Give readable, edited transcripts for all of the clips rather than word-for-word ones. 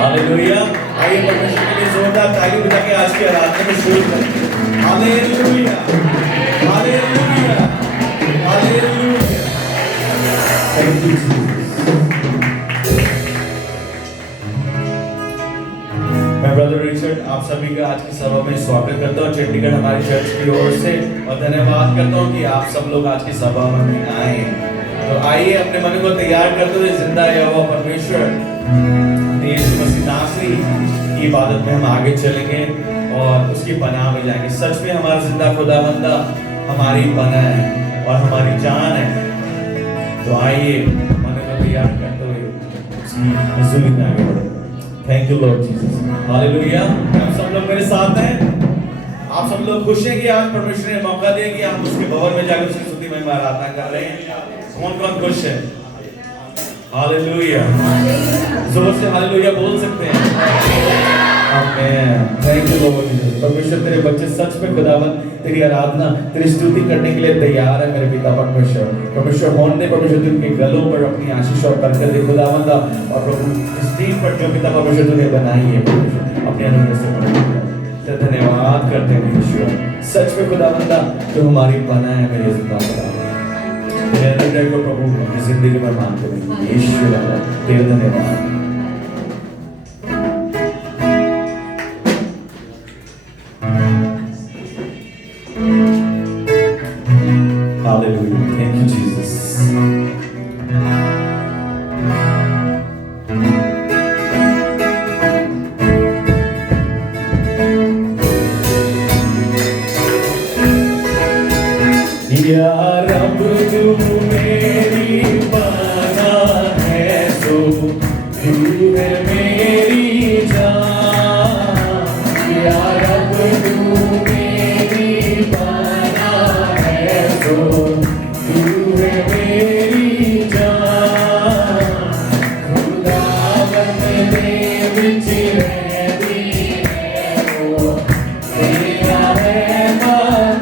Hallelujah. आइए परमेश्वर के लिए जोरदार ताली बजा के आज की आराधना को शुरू करें। Hallelujah, hallelujah, hallelujah. Thank you Jesus. मैं ब्रदर रिचर्ड आप सभी का आज की सभा में स्वागत करता हूँ चंडीगढ़ हमारी चर्च की ओर से, और धन्यवाद करता हूँ कि आप सब लोग आज की सभा में आए। तो आइए अपने मन को तैयार करते हुए जिंदा यहोवा परमेश्वर यीशु मसीह नासरी की इबादत में हम आगे चलेंगे और उसकी पनाह में जाएंगे। सच में हमारा जिंदा खुदाबंदा हमारी पनाह है और हमारी जान है। तो आइए मन को तैयार करते हुए उसकी हुजूरी में आगे बढ़े। Thank you Lord Jesus. Hallelujah. आप सब लोग मेरे साथ हैं? आप सब लोग खुश हैं कि आज परमेश्वर ने मौका दिया कि हम उसके भवन में जाकर उसकी स्तुति में आराधना कर रहे हैं? कौन कौन खुश है? हालेलुया। जोर से हालेलुया बोल सकते हैं। आमीन। Thank you Lord Jesus. परमेश्वर तेरे बच्चे सच में खुदावंद तेरी आराधना तेरी स्तुति करने के लिए तैयार है मेरे पिता परमेश्वर। परमेश्वर होने दे परमेश्वर तू उनके गलों पर अपनी आशीष और बरकत दे खुदावंद, और प्रभु इस टीम पर जो पिता परमेश्वर तूने बनाई है परमेश्वर अपने अनुग्रह से बना। धन्यवाद करते हैं ईश्वर। सच में खुदावंद जो हमारी पनाह है मेरे जिंदा खुदावंद को प्रभु अपनी जिंदगी में मानते हैं। ईश्वर तेरे धन्यवाद। Hallelujah. Thank you, Jesus. या रब तू मेरी पनाह है, तो तू है मेरी जान। या रब तू मेरी पनाह है, तो तू है मेरी जान। खुदावंद दे विच रहती है वो तेरा है मकान।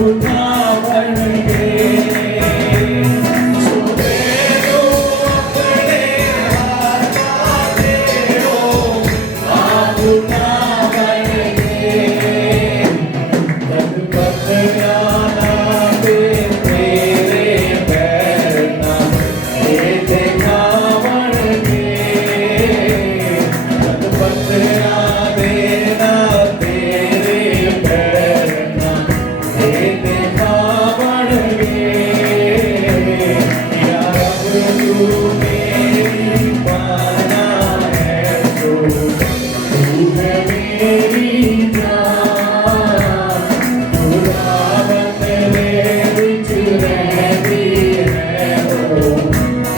उठा बन के सुबेरो अपने हाथ दे हो आप उठा बन के तन पथराना पे तेरे पैरना ये देखा बन के तन पथरा देना तेरे पैरना ये देखा बन के या रब तू मेरी पाना है तो तू है मेरी जान खुदा बंदे विच रहती है ओ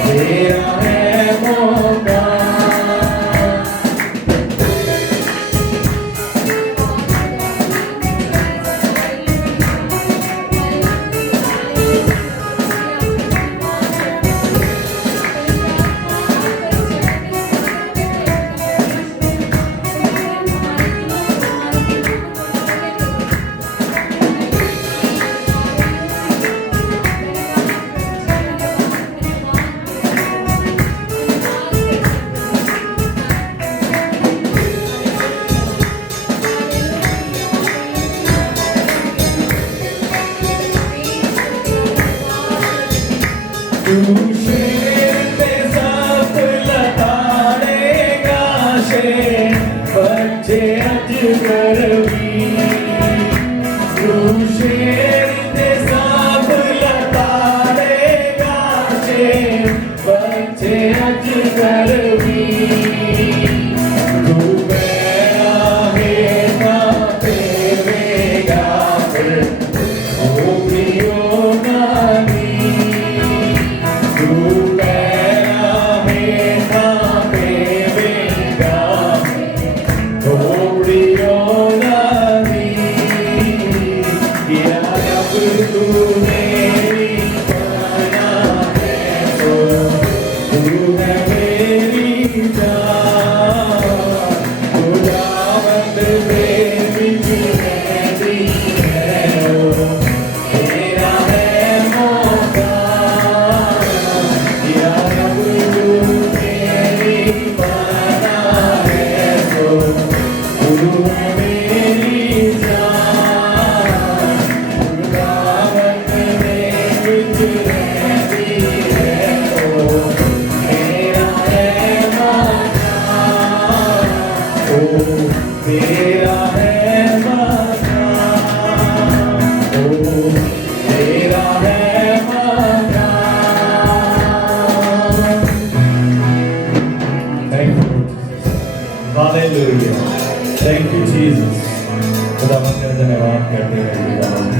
तेरा है मौका तू शेर पे साफ लताड़ेगा शेर बच्चे अजगर भी तू शेर पे साफ लताड़ेगा शेर बच्चे अजगर भी तू गया है ना तेरेगा फिर ओ प्रियो नानी तू पैरा में पे बेगा थोड़ियो नानी या रब तू मेरी पाना है तो तू है मेरी जान खुदा बंदे विच रहती है ओ तेरा है मौका या रब तू मेरी पाना है तो तू है मेरी जान खुदा बंदे विच रहती है ओ तेरा है मौका ओ तेरा है मौका ओ तेरा है मौका Thank you, Hallelujah. Thank you, Jesus. खुदावंद का धन्यवाद करते हैं खुदावंद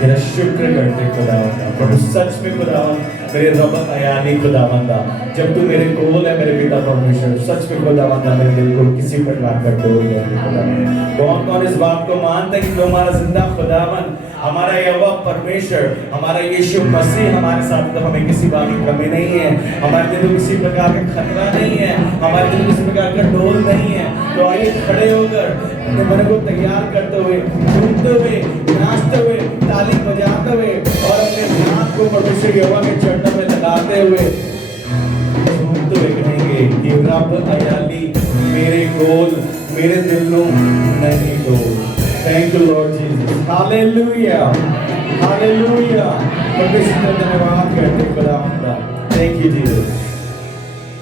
तेरा शुक्र करते खुदावंद प्रभु सच में खुदावंद मेरे रब अयानी खुदावंदा जब तू मेरे कोल है मेरे पिता परमेश्वर सच में खुदावंदा मेरे दिल को किसी प्रकार का डोर नहीं खुदावंद कौन कौन इस बात को मानता है कि जो हमारा जिंदा खुदावंद हमारा यहोवा परमेश्वर हमारा यीशु मसीह हमारे साथ तो हमें किसी बात की कमी नहीं है हमारे दिल में किसी प्रकार का खतरा नहीं है हमारे दिल में किसी प्रकार का डोल नहीं है तो आइए खड़े होकर अपने मन को तैयार करते हुए झूमते हुए नाचते हुए ताली बजाते हुए और अपने ध्यान को परमेश्वर यहोवा के चरणों में लगाते हुए झूमते हुए कहेंगे कि रब अयाली मेरे गोल मेरे दिल नु नहीं डोल Thank you, Lord Jesus. Hallelujah. Hallelujah. परमेश्वर का धन्यवाद करते हैं खुदावंदा. Thank you, Jesus.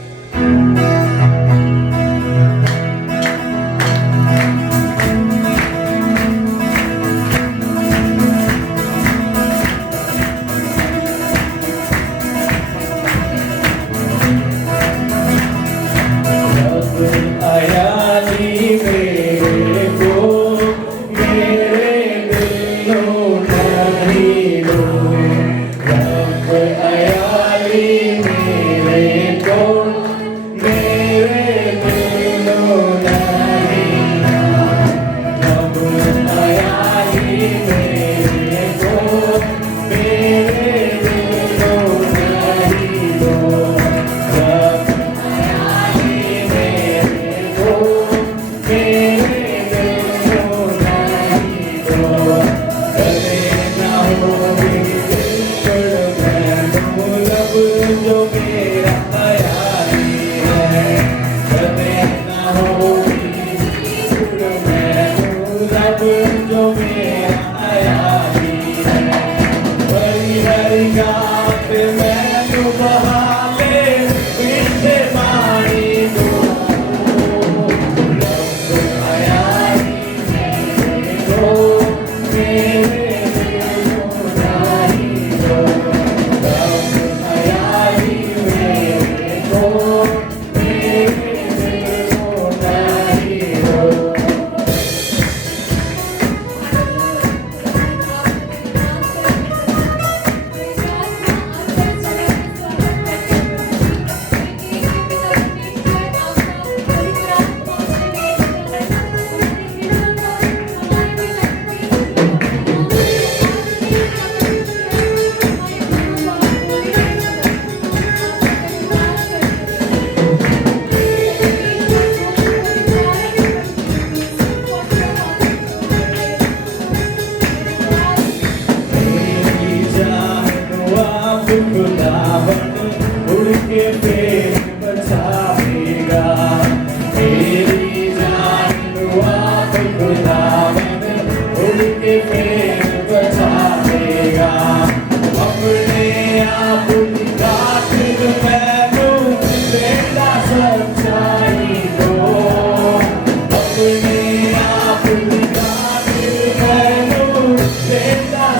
रब अयाली मेरे को मेरे दिलों नहीं डोले रब अयाली मेरे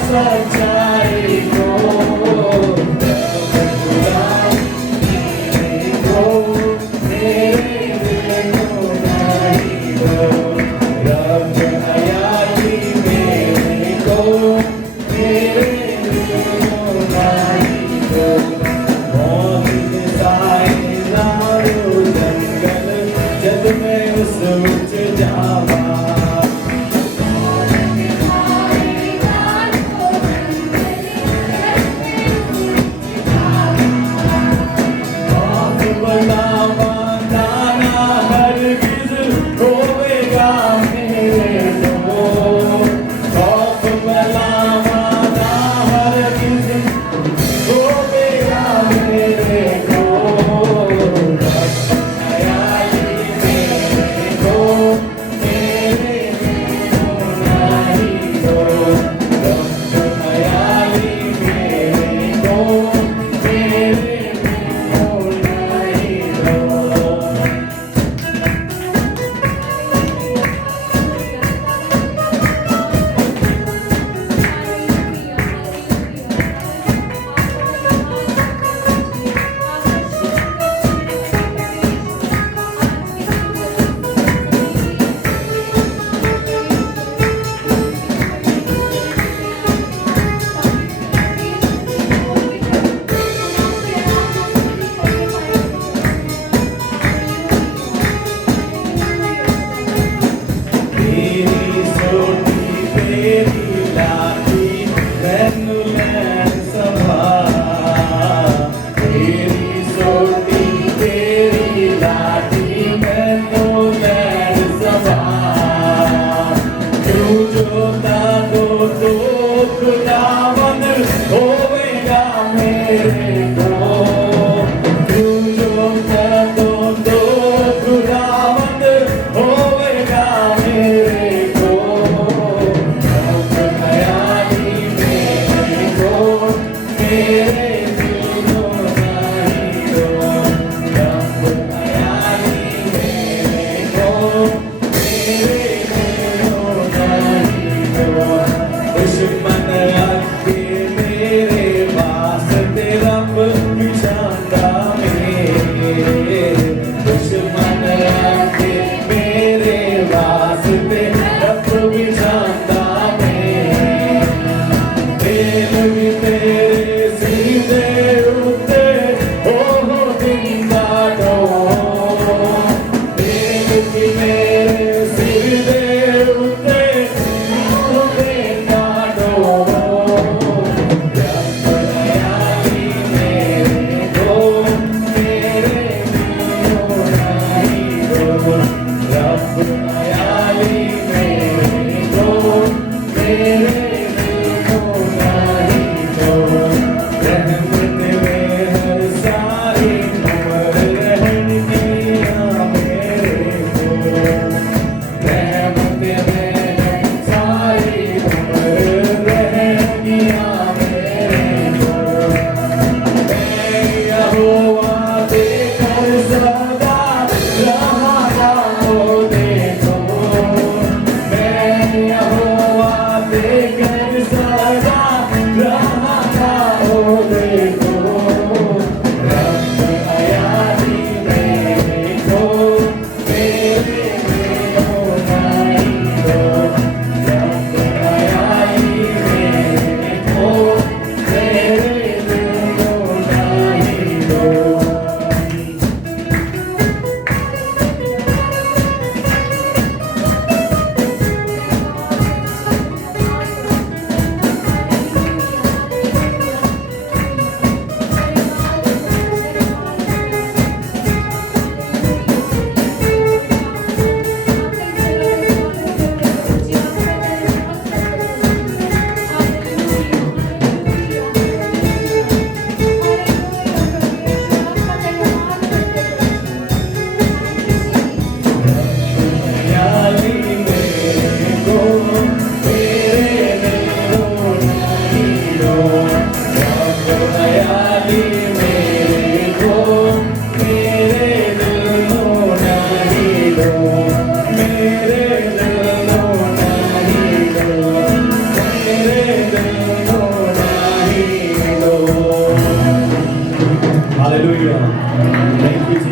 सच्चाई को दुश्मन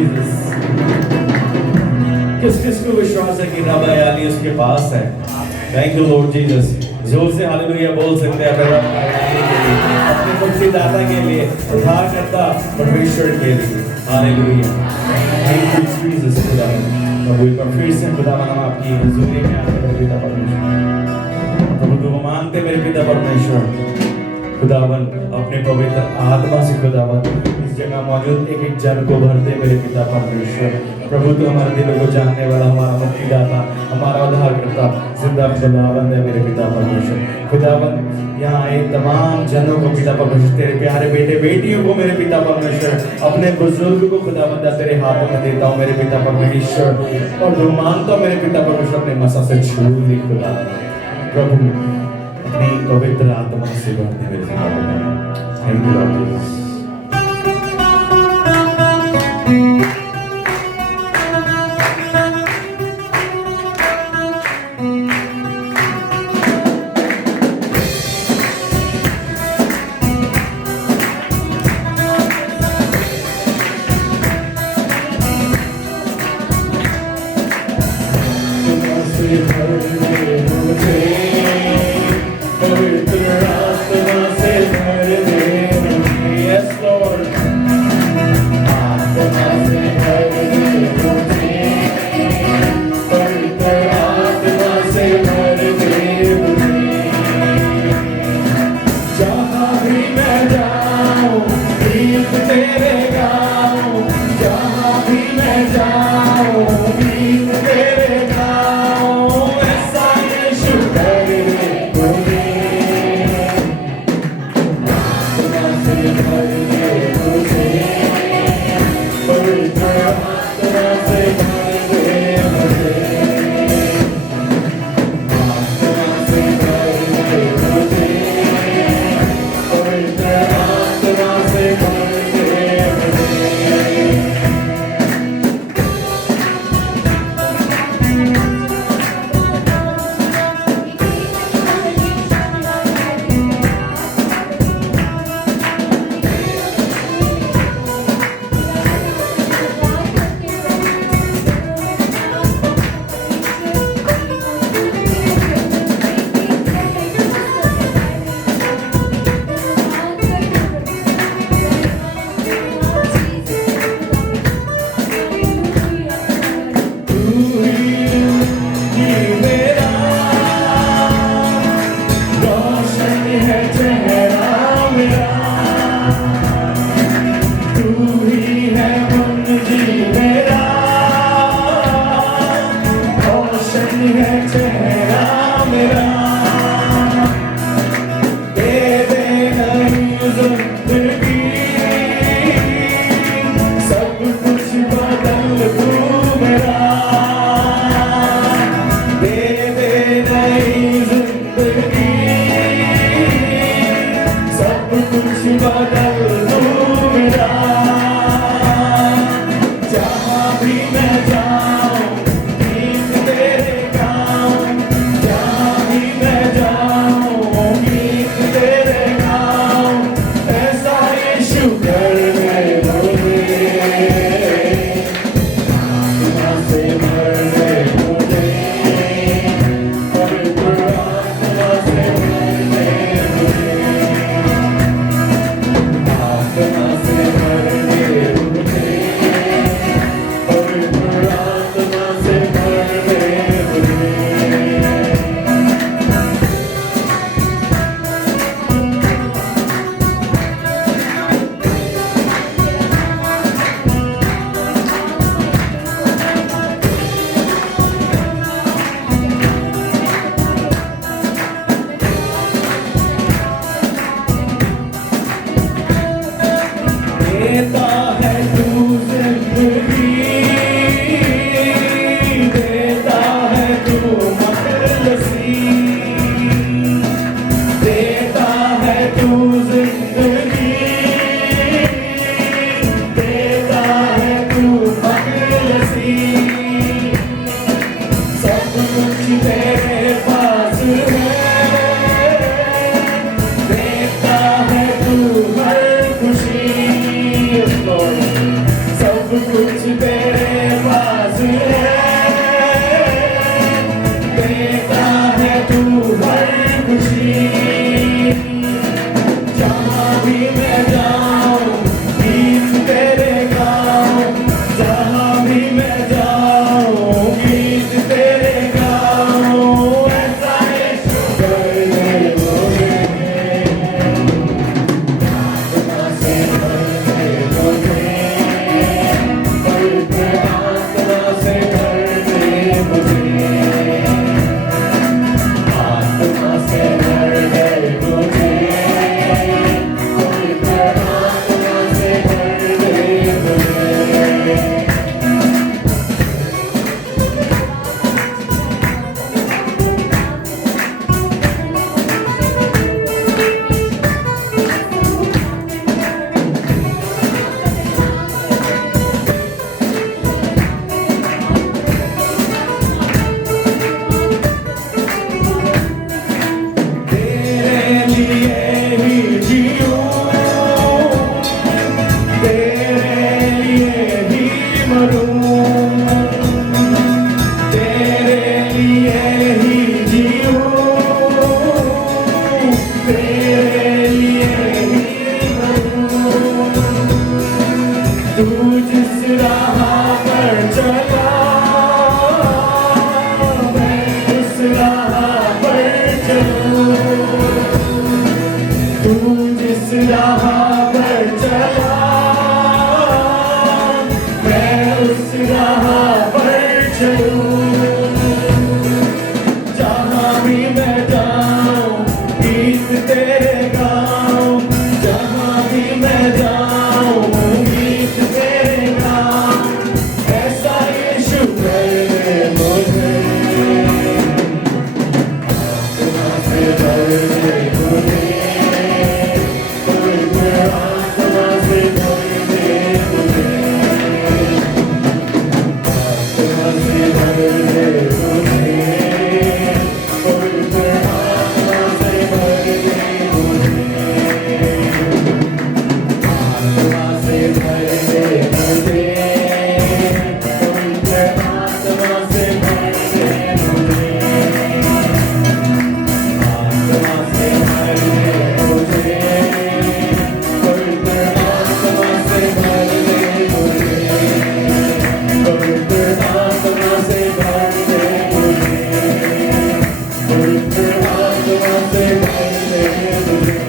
जीसस। किस किस को विश्वास है कि रब हयाली उसके पास है? Thank you Lord Jesus. जोर से हालेलुया बोल सकते हैं अपने मुक्तिदाता के लिए, उद्धारकर्ता परमेश्वर के लिए। Hallelujah, thank you Jesus. खुदावन प्रभु एक बार फिर से खुदावन हम आपकी हुजूरी में आते हैं पिता परमेश्वर। प्रभु तुम मानते मेरे पिता परमेश्वर, खुदावन अपने पवित्र आत्मा से खुदावन इस जगह मौजूद एक एक जन को भर दे मेरे पिता परमेश्वर। प्रभु तो हमारे दिलों को जानने वाला, हमारा मुक्तिदाता, हमारा उद्धारकर्ता जिंदा खुदावन है मेरे पिता परमेश्वर। खुदावन यहाँ आए तमाम जनों को पिता परमेश्वर, तेरे प्यारे बेटे बेटियों को मेरे पिता परमेश्वर, अपने बुजुर्ग को खुदावन तेरे हाथों में देता हूँ मेरे पिता परमेश्वर। और जो मानता हूँ मेरे पिता परमेश्वर अपने मसा से छू ली खुदावन। प्रभु अपनी पवित्र आत्मा से भर दे मेरे पिता परमेश्वर। Thank you Lord Jesus. पवित्र आत्मा से भर दे, तू जिस राह पर चला मैं उस राह पर चलूं, जहाँ भी मैं जाऊं गीत तेरे गाऊं, जहाँ भी मैं जाऊं गीत तेरे गाऊं, ऐसा यीशु करे मुझे, आत्मा से भर दे मुझे, पवित्र आत्मा से भर दे मुझे, आत्मा से भर दे मुझे, पवित्र आत्मा से भर दे मुझे, आत्मा से भर दे मुझे, पवित्र आत्मा से भर दे मुझे, आत्मा से भर दे मुझे, पवित्र आत्मा से भर दे मुझे, पवित्र आत्मा से भर दे मुझे, पवित्र आत्मा से भर दे मुझे,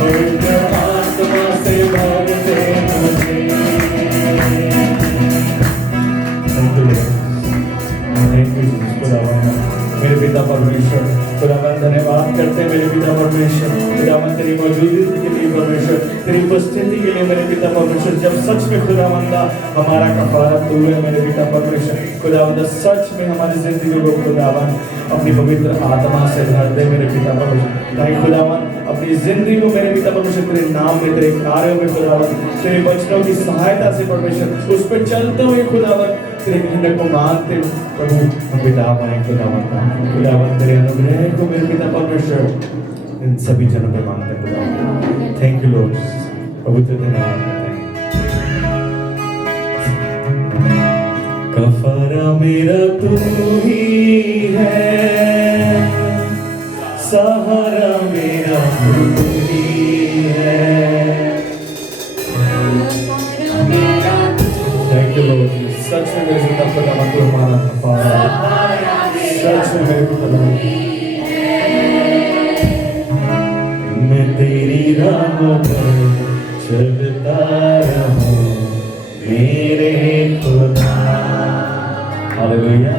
पवित्र आत्मा से भर दे मुझे। Thank you, Jesus. खुदावन मेरे पिता परमेश्वर, खुदावन धन्यवाद करते हैं मेरे पिता परमेश्वर, खुदावन तेरी मौजूदगी के लिए परमेश्वर, तेरी उपस्थिति के लिए मेरे पिता परमेश्वर, जब सच में खुदावंदा हमारा कफारा तू है मेरे पिता परमेश्वर, खुदावंदा सच में हमारी जिंदगी को खुदावन अपनी पवित्र आत्मा से भर दे मेरे पिता परमेश्वर, ताकि खुदावन अपनी जिंदगी को मेरे पिता परमेश्वर तेरे नाम में, तेरे कार्यों में खुदावन, तेरे वचनों की सहायता से परमेश्वर उस पर चलते हुए खुदावन तेरे कहने को मानते प्रभु हम बिता पाए खुदावन तेरे अनुग्रह को मेरे पिता परमेश्वर इन सभी जनों पे मांगते हैं खुदावन। थैंक यू लॉर्ड, प्रभु तेरे धन्यवाद करते हैं। कफारा मेरा तू ही है, सहारा मेरा तू ही है। थैंक यू लॉर्ड, सच में मेरे पिता खुदावन तू हमारा कफारा, सच में मेरे खुदावन मैं तेरी राहों पर चलता रहूं मेरे खुदा। हालेलुया।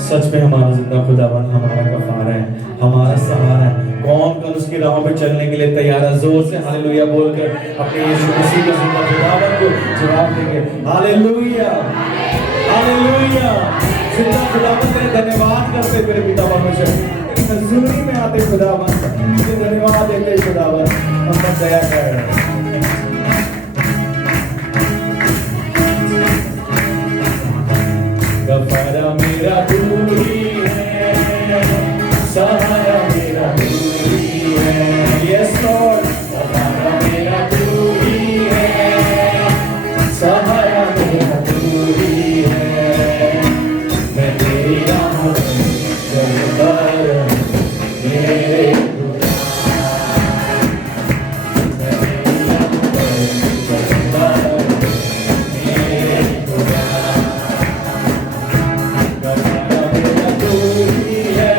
सच में हमारा जिंदा खुदावन हमारा कफारा है, हमारा सहारा है। कौन कल उसकी राहों पे चलने के लिए तैयार है? जोर से हालेलुया बोलकर अपने यीशु मसीह के जिंदा खुदावन को जवाब देंगे। Hallelujah, hallelujah. जिंदा खुदावन तेरे धन्यवाद करते मेरे पिता परमेश्वर, तेरी हजूरी में आते खुदावन, तुझे धन्यवाद देते खुदावन, हम पर दया कर। कफारा मेरा तू ही है, सहारा मेरा तू ही है। यस लॉर्ड, कफारा मेरा तू ही है, सहारा मेरा तू ही है। मैं तेरी राहों पर चलता रहूं मेरे खुदा, मैं तेरी राहों पर चलता रहूं मेरे खुदा। कफारा मेरा तू ही है,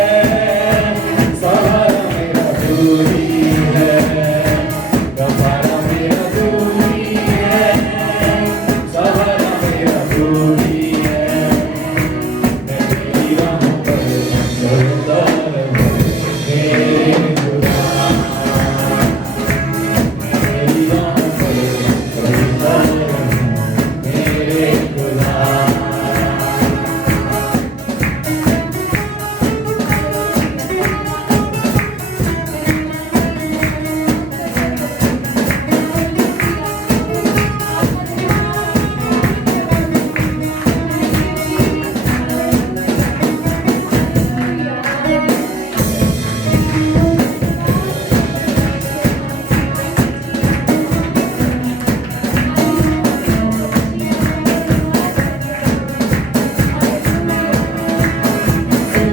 सहारा मेरा तू ही है। कफारा मेरा तू ही है, सहारा मेरा तू ही है। मैं तेरी राहों पर चलता रहूं मेरे खुदा, मैं तेरी राहों पर चलता रहूं मेरे खुदा।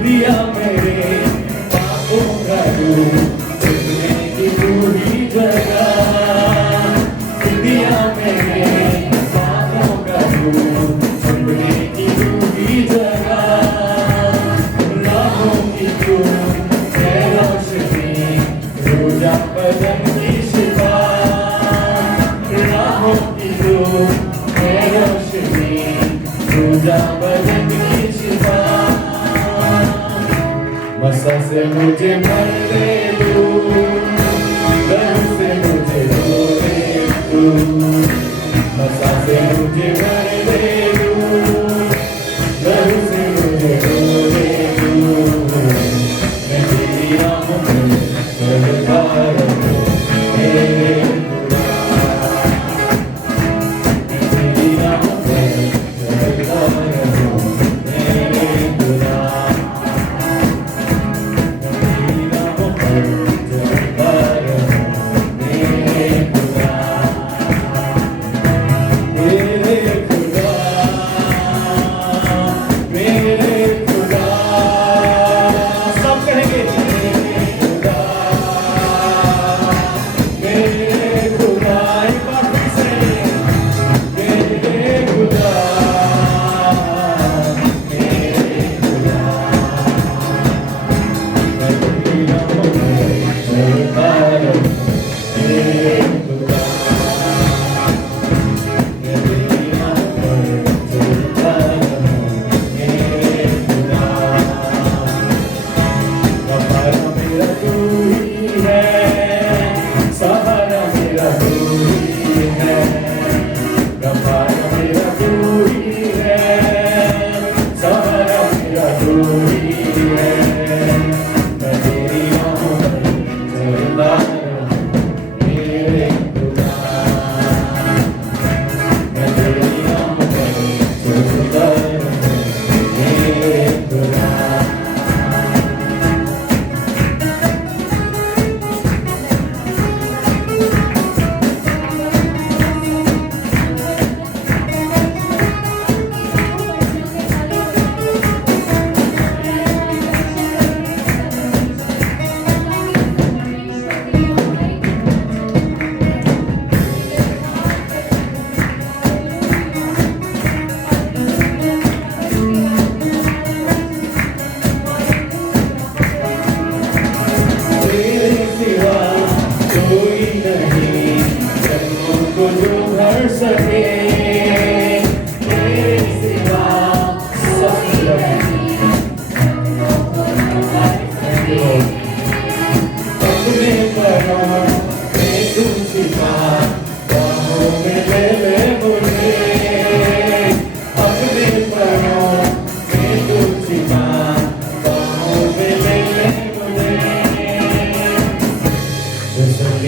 दिया मेरे पापों का दूर, चुनने की पूरी जगह। दिया मेरे पापों का दूर, चुनने की पूरी जगह। राहों की तू है रोशनी,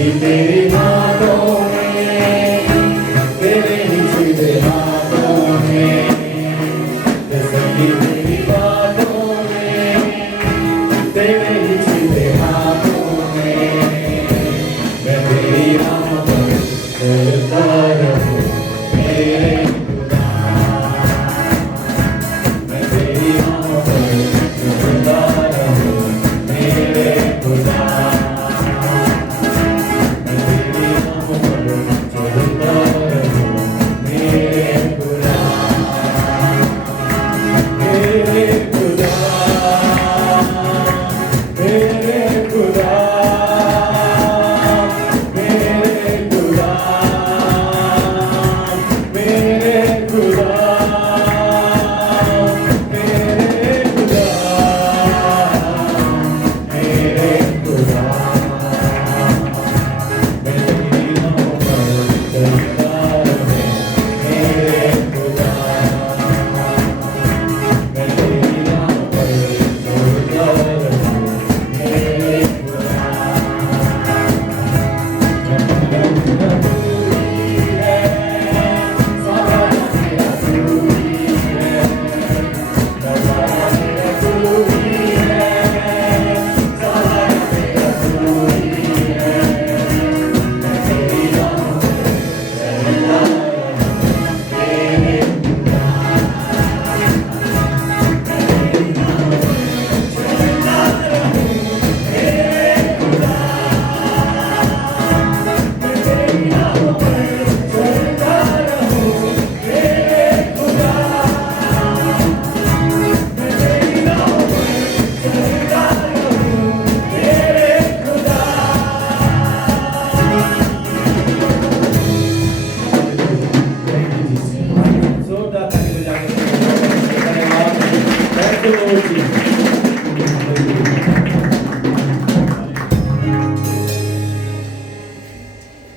तेरे हाथों में, तेरे ही सीधे हाथों में, तसल्ली तेरी बातों में, तेरे ही सीधे हाथों में, मैं तेरी राह पर चलता रहूं मेरे खुदा, मैं तेरी राह पर चलता रहूं मेरे खुदा।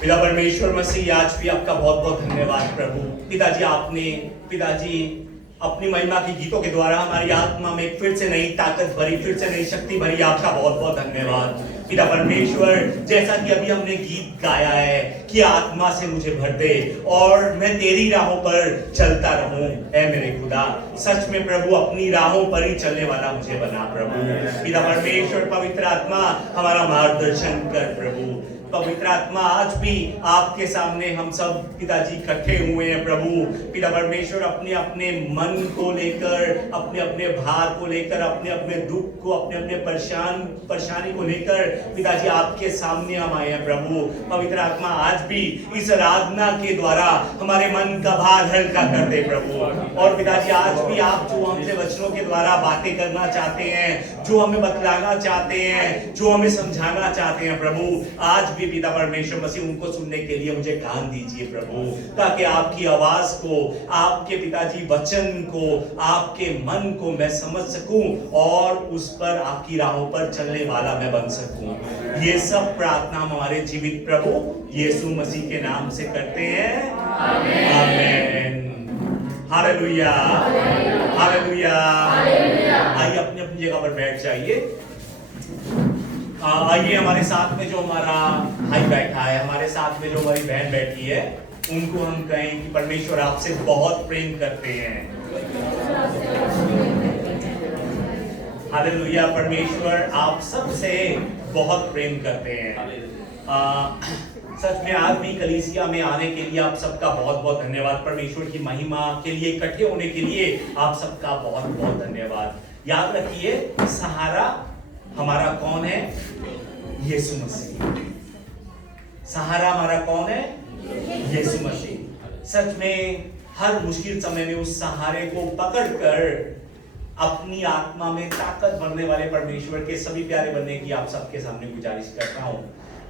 पिता परमेश्वर मसीह, आज भी आपका बहुत बहुत धन्यवाद प्रभु। पिताजी, आपने पिताजी अपनी महिमा के गीतों के द्वारा हमारी आत्मा में फिर से नई ताकत भरी, फिर से नई शक्ति भरी। आपका बहुत बहुत धन्यवाद पिता परमेश्वर। जैसा कि अभी हमने गीत गाया है कि आत्मा से मुझे भर दे और मैं तेरी राहों पर चलता रहूं ऐ मेरे खुदा। सच में प्रभु, अपनी राहों पर ही चलने वाला मुझे बना प्रभु। पिता परमेश्वर, पवित्र आत्मा हमारा मार्गदर्शन कर प्रभु। पवित्र आत्मा, आज भी आपके सामने हम सब पिताजी इकट्ठे हुए हैं प्रभु। पिता परमेश्वर, अपने अपने मन को लेकर, अपने अपने भार को लेकर, अपने अपने दुख को, अपने अपने परेशानी को लेकर पिताजी आपके सामने हम आए हैं प्रभु। पवित्र आत्मा, आज भी इस आराधना के द्वारा हमारे मन का भार हल्का कर दे प्रभु। और पिताजी, आज भी आप जो हमसे वचनों के द्वारा बातें करना चाहते हैं, जो हमें बतलाना चाहते हैं, जो हमें समझाना चाहते हैं प्रभु, आज भी पिता परमेश्वर मसीह उनको सुनने के लिए मुझे कान दीजिए प्रभु, ताकि आपकी आवाज को, आपके पिताजी वचन को, आपके मन को मैं समझ सकूं और उस पर, आपकी राहों पर चलने वाला मैं बन सकूं। ये सब प्रार्थना हमारे जीवित प्रभु यीशु मसीह के नाम से करते हैं, आमीन। Hallelujah, hallelujah. आइए अपनी अपनी जगह पर बैठ जाइए। आइए, हमारे साथ में जो हमारा भाई बैठा है, हमारे साथ में जो हमारी बहन बैठी है, उनको हम कहें कि परमेश्वर आपसे बहुत प्रेम करते हैं। हालेलुया। परमेश्वर आप सबसे बहुत प्रेम करते हैं। सच में आज भी कलीसिया में आने के लिए आप सबका बहुत बहुत धन्यवाद। परमेश्वर की महिमा के लिए इकट्ठे होने के लिए आप सबका बहुत बहुत धन्यवाद। याद रखिए, सहारा हमारा कौन है? यीशु मसीह। सहारा हमारा कौन है? यीशु मसीह। सच में हर मुश्किल समय में उस सहारे को पकड़कर अपनी आत्मा में ताकत भरने वाले परमेश्वर के सभी प्यारे बनने की आप सबके सामने गुजारिश करता हूं।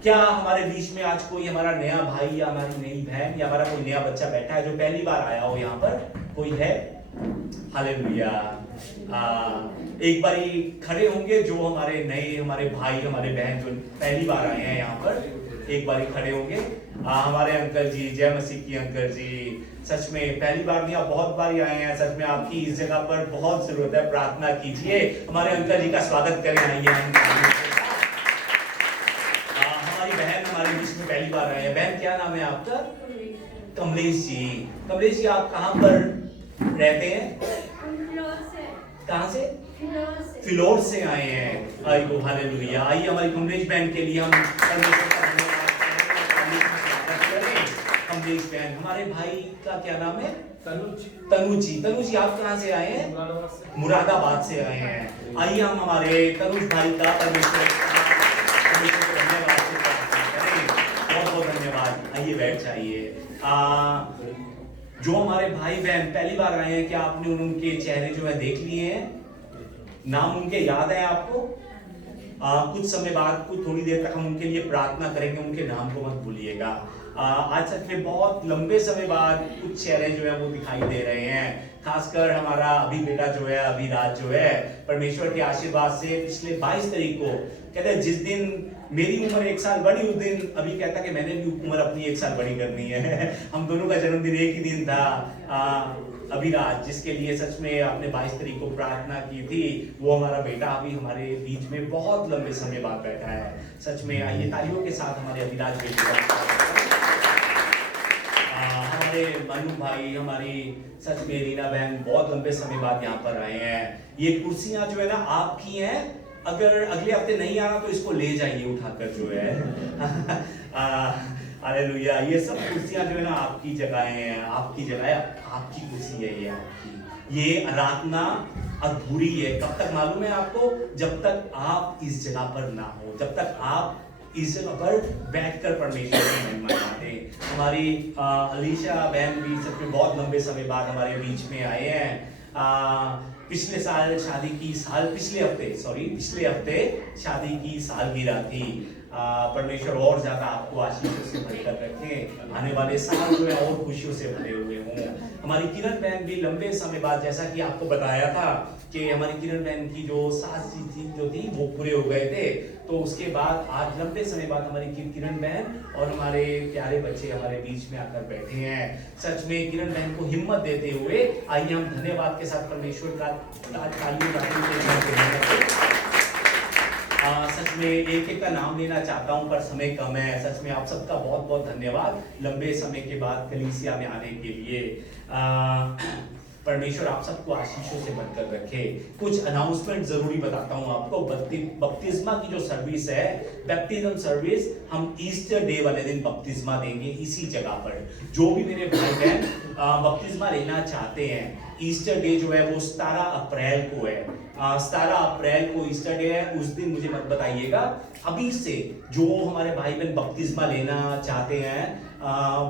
क्या हमारे बीच में आज कोई हमारा नया भाई या हमारी नई बहन या हमारा कोई नया बच्चा बैठा है जो पहली बार आया हो यहाँ पर? कोई है? हालेलुया। एक बार खड़े होंगे जो हमारे भाई, हमारे बहन जो पहली बार आए हैं यहाँ पर, एक बार खड़े होंगे। हमारे अंकल जी, जय मसीह की अंकल जी, सच में पहली बार नहीं, आप बहुत बार आए हैं। सच में आपकी इस जगह पर बहुत जरूरत है, प्रार्थना कीजिए। हमारे अंकल जी का स्वागत करें। आइए हमारी बहन हमारे बीच में पहली बार आए हैं। बहन क्या नाम है आपका? कमलेश जी। कमलेश जी आप कहाँ पर रहते हैं? कहाँ से? फिलौर से आए हैं। आइए हालेलुया। आइए हमारी कमलेश बहन के लिए हम परमेश्वर का धन्यवाद करें। कमलेश बहन, हमारे भाई का क्या नाम है? तनु जी। तनु जी आप कहाँ से आए हैं? मुरादाबाद से आए हैं। आइए हम हमारे तनुज भाई का परमेश्वर को धन्यवाद से प्रार्थना करें। बहुत बहुत धन्यवाद। आइए बैठ जाइए। जो हमारे भाई बहन पहली बार आए हैं, क्या आपने उनके चेहरे जो है देख लिए हैं? नाम उनके याद है आपको? कुछ समय बाद, कुछ थोड़ी देर तक हम उनके लिए प्रार्थना करेंगे, उनके नाम को मत भूलिएगा। आज सच में बहुत लंबे समय बाद कुछ चेहरे जो है वो दिखाई दे रहे हैं। खासकर हमारा अभी बेटा जो है, अभिराज जो है, परमेश्वर के आशीर्वाद से पिछले 22 तारीख को कहते हैं जिस दिन मेरी उम्र 1 साल बढ़ी, उस दिन अभी कहता कि मैंने भी उम्र अपनी 1 साल बड़ी करनी है। हम दोनों का जन्मदिन एक ही दिन था। अभिराज, जिसके लिए सच में आपने 22 तारीख को प्रार्थना की थी, वो हमारा बेटा अभी हमारे बीच में बहुत लंबे समय बाद बैठा है। सच में आइए तालियों के साथ हमारे अभिराज बेटे का हमारे मनु भाई, हमारी सच में रीना बहन बहुत लंबे समय बाद यहाँ पर आए हैं। ये कुर्सियां जो है ना आपकी हैं, अगर अगले हफ्ते नहीं आना तो इसको ले जाइए उठाकर जो है। हालेलुया। ये सब कुर्सियां जो है ना आपकी जगह हैं, आपकी जगह है, आपकी कुर्सी है ये आपकी। ये आराधना अधूरी है। कब तक मालूम है आपको? जब तक आप इस जगह पर ना हो, जब तक आप इस जगह पर बैठकर परमेश्वर की महिमा गाते। हमारी अलीशा बहन भी सच में बहुत लंबे समय बाद हमारे बीच में आए हैं। पिछले साल शादी की पिछले हफ्ते शादी की सालगिरह थी। परमेश्वर और ज्यादा आपको आशीषों से भरकर रखे, आने वाले साल जो है और खुशियों से भरे हुए हों। हमारी किरण बहन भी लंबे समय बाद, जैसा कि आपको बताया था कि हमारी किरण बहन की जो सास जी थी वो पूरे हो गए थे, तो उसके बाद आज लंबे समय बाद हमारी किरण बहन और हमारे प्यारे बच्चे हमारे बीच में आकर बैठे हैं। सच में किरण बहन को हिम्मत देते हुए आइए हम धन्यवाद के साथ परमेश्वर का सच में एक का नाम लेना चाहता हूं पर समय कम है। सच में आप सबका बहुत बहुत धन्यवाद लंबे समय के बाद कलीसिया में आने के लिए। परमेश्वर आप सबको आशीषों से भरकर रखे। कुछ अनाउंसमेंट जरूरी बताता हूं आपको। बपतिस्मा की जो सर्विस है, बैप्टिज्म सर्विस, हम ईस्टर डे वाले दिन बपतिस्मा देंगे इसी जगह पर। जो भी मेरे भाई बहन बपतिस्मा लेना चाहते हैं, ईस्टर डे जो है वो 17 अप्रैल को है। 17 अप्रैल को ईस्टर डे है। उस दिन मुझे मत बताइएगा। अभी से जो हमारे भाई बहन बपतिस्मा लेना चाहते हैं,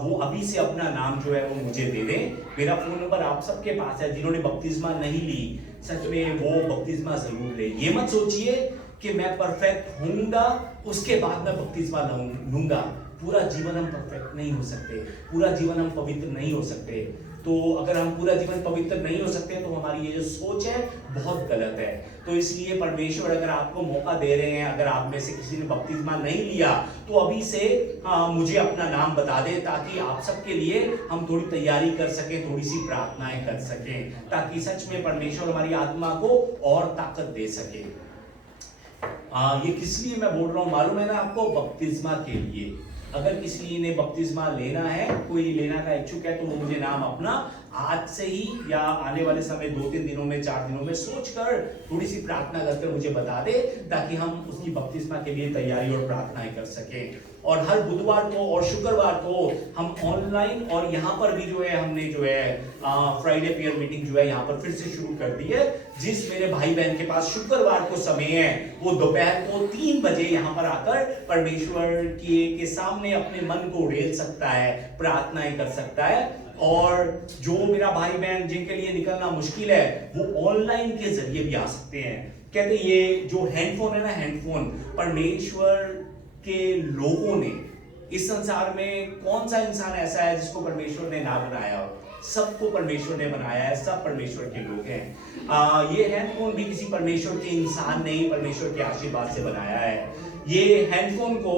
वो अभी से अपना नाम जो है वो मुझे दे दें। मेरा फोन नंबर आप सबके पास है। जिन्होंने बपतिस्मा नहीं ली, सच में वो बपतिस्मा जरूर ले। ये मत सोचिए कि मैं परफेक्ट होऊंगा उसके बाद मैं बपतिस्मा लूंगा। पूरा जीवन हम परफेक्ट नहीं हो सकते, पूरा जीवन हम पवित्र नहीं हो सकते। तो अगर हम पूरा जीवन पवित्र नहीं हो सकते तो हमारी ये जो सोच है बहुत गलत है। तो इसलिए परमेश्वर अगर आपको मौका दे रहे हैं, अगर आप में से किसी ने बपतिस्मा नहीं लिया तो अभी से मुझे अपना नाम बता दें, ताकि आप सबके लिए हम थोड़ी तैयारी कर सकें, थोड़ी सी प्रार्थनाएं कर सकें, ताकि सच में परमेश्वर हमारी आत्मा को और ताकत दे सके। ये किस लिए मैं बोल रहा हूँ मालूम है ना आपको? बपतिस्मा के लिए। अगर किसी ने बपतिस्मा लेना है, कोई लेना का इच्छुक है, तो वो मुझे नाम अपना आज से ही या आने वाले समय 2-3 दिनों में, 4 दिनों में सोचकर थोड़ी सी प्रार्थना करके मुझे बता दे, ताकि हम उसकी बपतिस्मा के लिए तैयारी और प्रार्थनाएं कर सकें। और हर बुधवार को और शुक्रवार को हम ऑनलाइन और यहाँ पर भी जो है हमने जो है फ्राइडे प्रेयर मीटिंग जो है यहाँ पर फिर से शुरू कर दी है। जिस मेरे भाई बहन के पास शुक्रवार को समय है, वो दोपहर को 3 बजे यहाँ पर आकर परमेश्वर के सामने अपने मन को उड़ेल सकता है, प्रार्थनाएं कर सकता है। और जो मेरा भाई बहन जिनके लिए निकलना मुश्किल है, वो ऑनलाइन के जरिए भी आ सकते हैं। कहते ये जो हैंडफोन है ना, हैंडफोन परमेश्वर के लोगों ने, इस संसार में कौन सा इंसान ऐसा है जिसको परमेश्वर ने ना बनाया हो? सबको परमेश्वर ने बनाया है, सब परमेश्वर के लोग हैं। ये हैंडफोन भी किसी परमेश्वर के इंसान ने ही परमेश्वर के आशीर्वाद से बनाया है। ये हैंडफोन को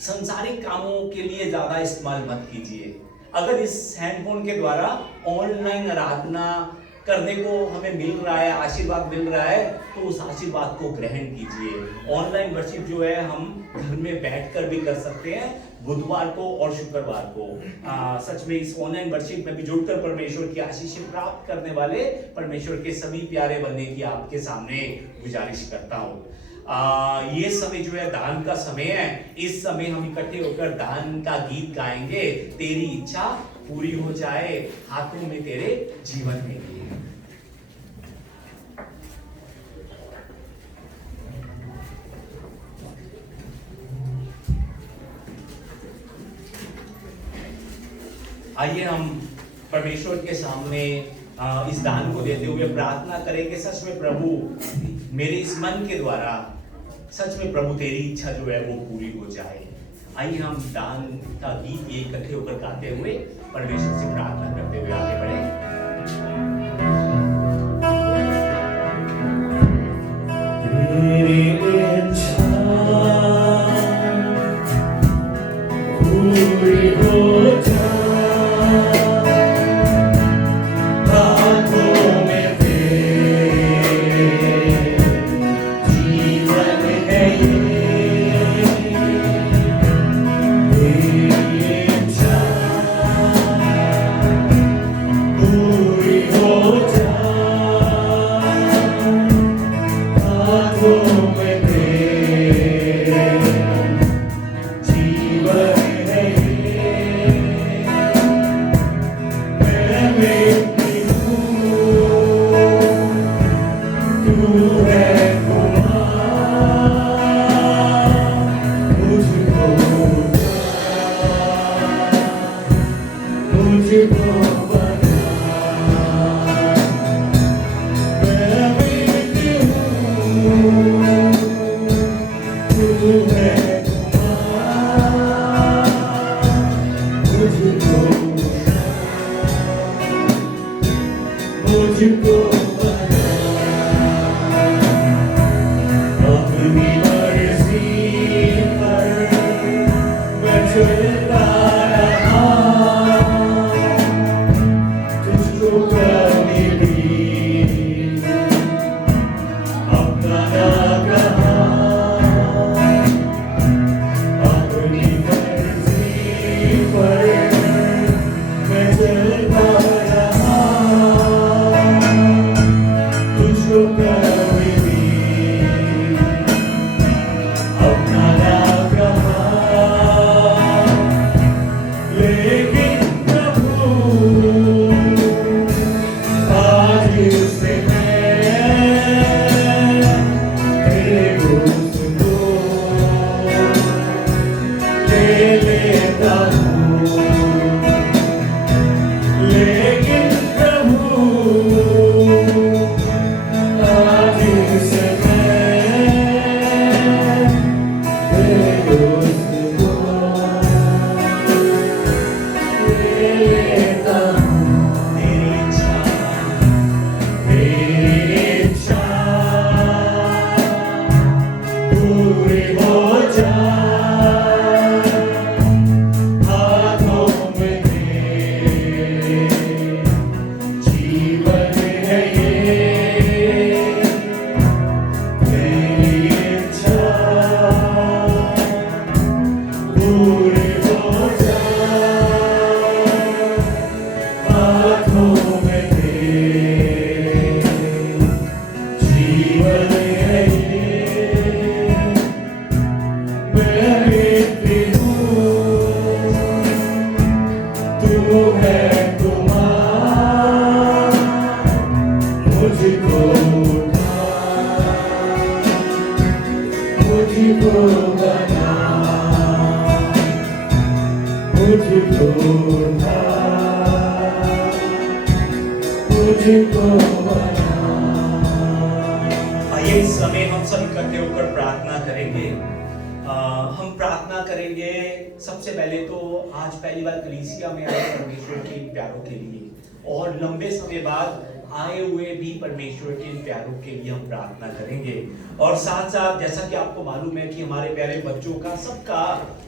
संसारिक कामों के लिए ज्यादा इस्तेमाल मत कीजिए। अगर इस हैंडफोन के द्वारा ऑनलाइन आराधना करने को हमें मिल रहा है, आशीर्वाद मिल रहा है, तो उस आशीर्वाद को ग्रहण कीजिए। ऑनलाइन वर्शिप जो है हम घर में बैठकर भी कर सकते हैं, बुधवार को और शुक्रवार को। सच में इस ऑनलाइन वर्शिप में भी जुड़कर परमेश्वर की आशीष प्राप्त करने वाले परमेश्वर के सभी प्यारे बनने की आपके सामने गुजारिश करता हूँ। ये समय जो है दान का समय है। इस समय हम इकट्ठे होकर दान का गीत गाएंगे, तेरी इच्छा पूरी हो जाए, हाथों में तेरे जीवन में लिए। आइए हम परमेश्वर के सामने इस दान को देते हुए प्रार्थना करें कि सच में प्रभु मेरे इस मन के द्वारा सच में प्रभु तेरी इच्छा जो है वो पूरी हो जाए। आइए हम दान का गीत ये इकट्ठे होकर गाते हुए परमेश्वर से प्रार्थना करते हुए आगे बढ़े। तेरी इच्छा पूरी हो जाए, हाथों में तेरे जीवन है ये। तेरी इच्छा पूरी हो जाए, हाथों में तेरे जीवन है ये। मैं बेटी हूँ, तू है कुमार, मुझको बना। मैं बेटी हूँ, तू है कुमार, मुझको बना। अपनी मर्जी पर मैं चलता रहा, तुझको कभी भी अपना ना कहा। अपनी मर्जी पर मैं चलता रहा, तुझको कभी भी अपना ना कहा। लेकिन प्रभु आज से मैं तेरे दोस्त को ले लेता हूँ। लेकिन प्रभु आज से मैं तेरे दोस्त को ले लेता हूँ। तेरी इच्छा तेरी इच्छा पूरी हो जाए, हाथों में तेरे जीवन है ये। तेरी इच्छा पूरी हो जाए, हाथों में तेरे जीवन है ये। मैं बेटी हूँ, तू है कुमार, मुझको उठा, मुझको बना। मुझको उठा, मुझको बना। आइए इस समय हम सब इकट्ठे होकर प्रार्थना करेंगे। हम प्रार्थना करेंगे सबसे पहले तो आज पहली बार कलीसिया में आए परमेश्वर के प्यारों के लिए, और लंबे समय बाद आए हुए भी परमेश्वर के इन प्यारों के लिए हम प्रार्थना करेंगे। और साथ साथ जैसा कि आपको मालूम है कि हमारे प्यारे बच्चों का सबका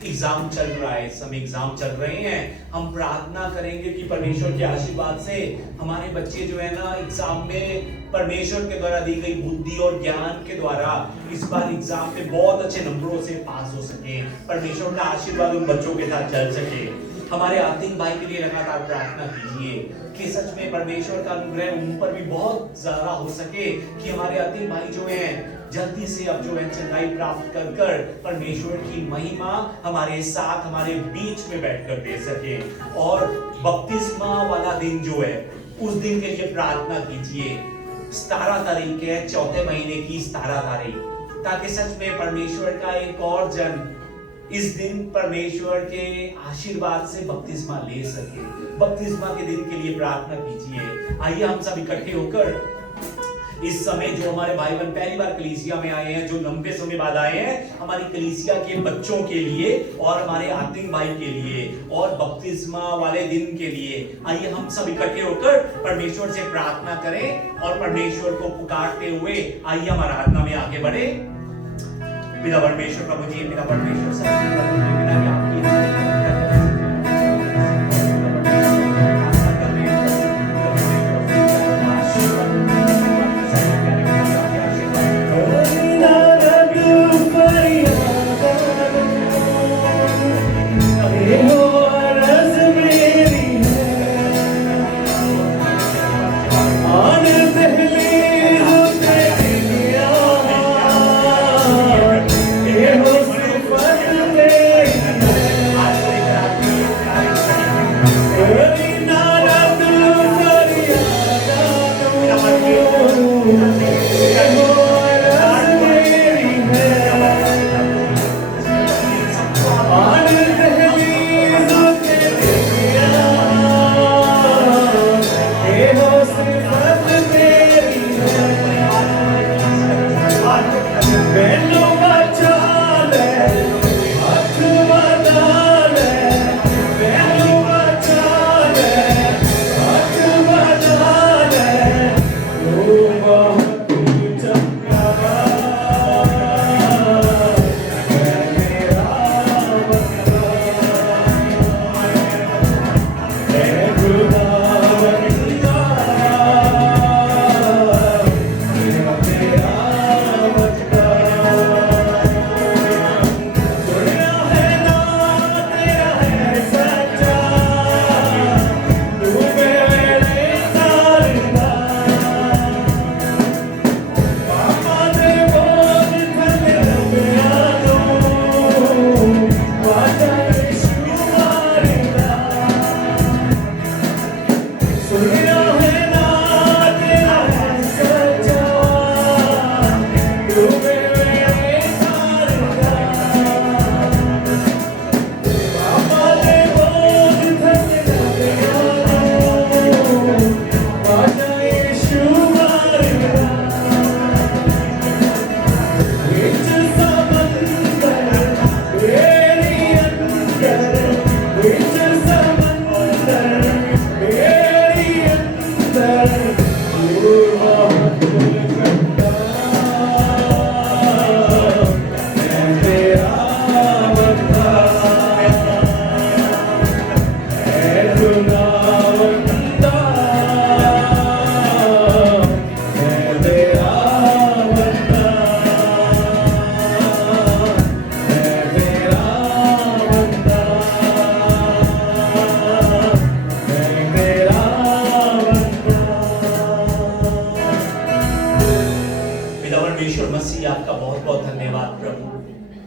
एग्जाम चल रहा है, इस समय एग्जाम चल रहे हैं। हम प्रार्थना करेंगे कि परमेश्वर के आशीर्वाद से हमारे बच्चे जो है ना एग्जाम में परमेश्वर के द्वारा दी गई बुद्धि और ज्ञान के द्वारा इस बार एग्जाम में बहुत अच्छे नंबरों से पास हो सके, परमेश्वर का आशीर्वाद उन बच्चों के साथ चल सके। हमारे आतिक भाई के लिए लगातार प्रार्थना कीजिए कि सच में परमेश्वर का अनुग्रह उन पर भी बहुत ज्यादा हो सके कि हमारे आतिक भाई जो हैं जल्दी से अब जो है चंगाई प्राप्त कर कर परमेश्वर की महिमा हमारे साथ हमारे बीच में बैठकर दे सके। और बपतिस्मा वाला दिन जो है उस दिन के लिए प्रार्थना कीजिए। 17 तारीख है, चौथे महीने की 17 तारीख, ताकि सच में परमेश्वर का एक और जन इस दिन परमेश्वर के आशीर्वाद से बपतिस्मा ले सके। बपतिस्मा के दिन के लिए प्रार्थना कीजिए। आइए हम सब इकट्ठे होकर इस समय जो हमारे भाई बहन पहली बार कलीसिया में आए हैं, जो लंबे समय बाद आए हैं, हमारी कलीसिया के बच्चों के लिए और हमारे आतिक भाई के लिए और बपतिस्मा वाले दिन के लिए, आइए हम सब इकट्ठे होकर परमेश्वर से प्रार्थना करें और परमेश्वर को पुकारते हुए आइए हम आराधना में आगे बढ़े। पिता परमेश्वर प्रभु जी, पिता परमेश्वर पिता की आपकी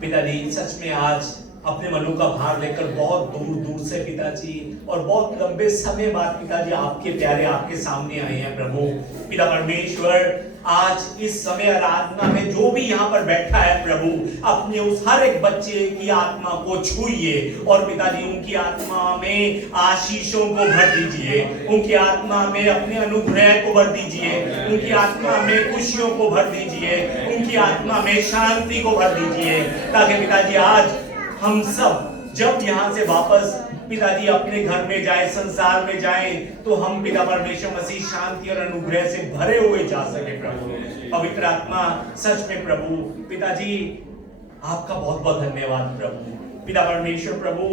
पिताजी सच में आज अपने मनों का भार लेकर बहुत दूर दूर से पिताजी और बहुत लंबे समय बाद पिताजी आपके प्यारे आपके सामने आए हैं प्रभु। पिता परमेश्वर आज इस समय आराधना में जो भी यहाँ पर बैठा है प्रभु, अपने उस हर एक बच्चे की आत्मा को छूइए और पिताजी उनकी आत्मा में आशीषों को भर दीजिए, उनकी आत्मा में अपने अनुग्रह को भर दीजिए, उनकी आत्मा में खुशियों को भर दीजिए, उनकी आत्मा में शांति को भर दीजिए, ताकि पिताजी आज हम सब जब यहाँ से वापस पिताजी अपने घर में जाए, संसार में जाए, तो हम पिता परमेश्वर मसीह शांति और अनुग्रह से भरे हुए जा सके प्रभु। पवित्र आत्मा सच में प्रभु पिताजी आपका बहुत बहुत धन्यवाद प्रभु। पिता परमेश्वर प्रभु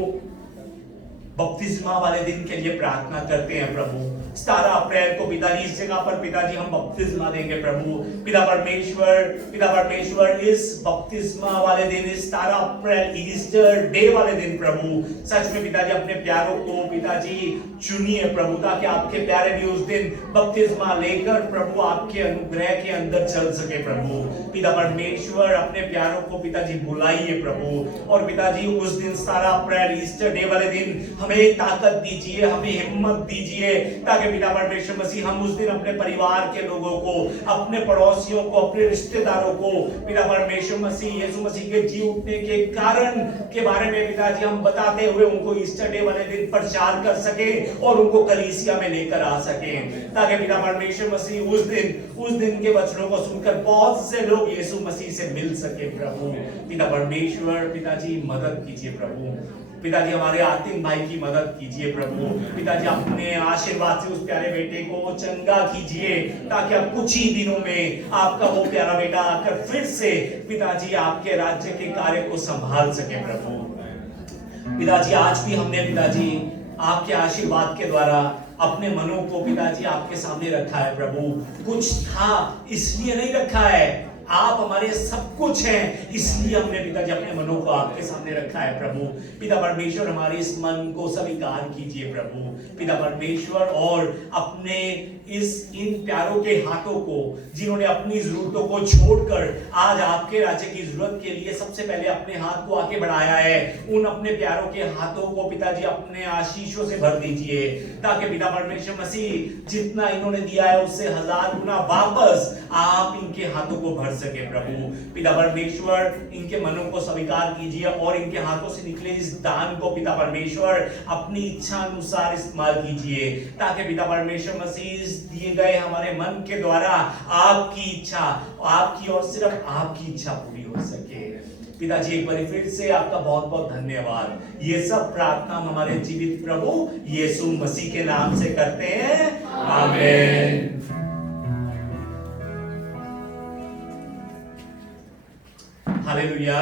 बपतिस्मा वाले दिन के लिए प्रार्थना करते हैं प्रभु। 17 अप्रैल को पिताजी इस जगह पर पिताजी हम बपतिस्मा देंगे प्रभु। पिता परमेश्वर इस बपतिस्मा वाले दिन, इस 17 अप्रैल ईस्टर डे वाले दिन प्रभु सच में पिताजी अपने प्यारों को पिताजी चुनिए प्रभु, ताकि आपके प्यारे भी उस दिन बपतिस्मा लेकर प्रभु आपके अनुग्रह के अंदर चल सके प्रभु। पिता परमेश्वर अपने प्यारों को पिताजी बुलाइए प्रभु, और पिताजी उस दिन 17 अप्रैल ईस्टर डे वाले दिन हमें ताकत दीजिए, हमें हिम्मत दीजिए, ताकि पिता परमेश्वर मसीह हम उस दिन अपने परिवार के लोगों को, अपने पड़ोसियों को, अपने रिश्तेदारों को पिता परमेश्वर मसीह यीशु मसीह के जी उठने के कारण के बारे में पिताजी हम बताते हुए उनको ईस्टर डे वाले दिन प्रचार कर सके और उनको कलीसिया में लेकर आ सके, ताकि पिता परमेश्वर मसीह उस दिन के वचनों को सुनकर बहुत से लोग यीशु मसीह से मिल सके प्रभु। पिता परमेश्वर पिताजी मदद कीजिए प्रभु। पिताजी हमारे आतिम भाई की मदद कीजिए प्रभु। पिताजी अपने आशीर्वाद से उस प्यारे बेटे को चंगा कीजिए, ताकि अब कुछ ही दिनों में आपका वो प्यारा बेटा आकर फिर से पिताजी आपके राज्य के कार्य को संभाल सके प्रभु। पिताजी आज भी हमने पिताजी आपके आशीर्वाद के द्वारा अपने मनों को पिताजी आपके सामने रखा है प्रभु। कुछ था इसलिए नहीं रखा है, आप हमारे सब कुछ हैं, इसलिए हमने पिताजी अपने मनों को आपके सामने रखा है प्रभु। पिता परमेश्वर हमारे इस मन को स्वीकार कीजिए प्रभु पिता परमेश्वर, और अपने इन प्यारों के हाथों को जिन्होंने अपनी जरूरतों को छोड़कर आज आपके राज्य की जरूरत के लिए सबसे पहले अपने हाथ को आगे बढ़ाया है, उन अपने प्यारों के हाथों को पिताजी अपने आशीषों से भर दीजिए, ताकि पिता परमेश्वर मसीह जितना इन्होंने दिया है उससे 1000 गुना वापस आप इनके हाथों को भर सके प्रभु। पिता परमेश्वर इनके मनों को स्वीकार कीजिए, और इनके हाथों से निकले इस दान को पिता परमेश्वर अपनी इच्छा अनुसार इस्तेमाल कीजिए, ताकि पिता परमेश्वर मसीह दिए गए हमारे मन के द्वारा आपकी इच्छा, आपकी और सिर्फ आपकी इच्छा पूरी हो सके। पिताजी एक बार फिर से आपका बहुत बहुत धन्यवाद। ये सब प्रार्थना हम हमारे जीवित प्रभु यीशु मसीह के नाम से करते हैं, आमीन। हालेलुया।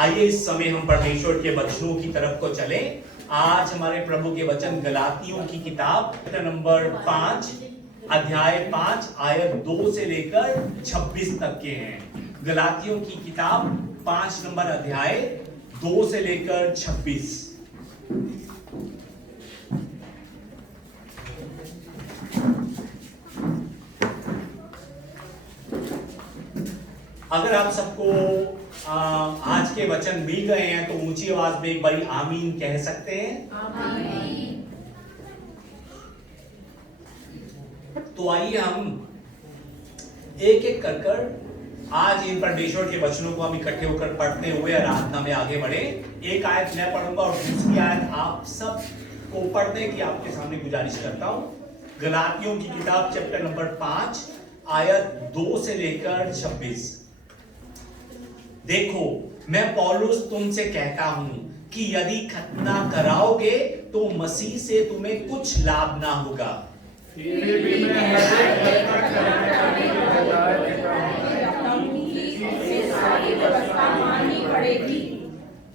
आइए इस समय हम परमेश्वर के वचनों की तरफ को चले। आज हमारे प्रभु के वचन गलातियों की किताब नंबर 5 अध्याय 5 आयत 2 से लेकर 26 तक के हैं। गलातियों की किताब 5 नंबर अध्याय 2 से लेकर 26। अगर आप सबको आज के वचन मिल गए हैं तो ऊंची आवाज में एक बारी आमीन कह सकते हैं। आमीन। तो आइए हम एक एक कर आज इन परमेश्वर के वचनों को हम इकट्ठे होकर पढ़ते हुए आराधना में आगे बढ़े। एक आयत मैं पढ़ूंगा और दूसरी आयत आप सब को पढ़ने की आपके सामने गुजारिश करता हूं। गलातियों की किताब चैप्टर नंबर 5 आयत 2 से लेकर 26। देखो मैं पौलुस तुमसे कहता हूं कि यदि खतना कराओगे तो मसीह से तुम्हें कुछ लाभ ना होगा।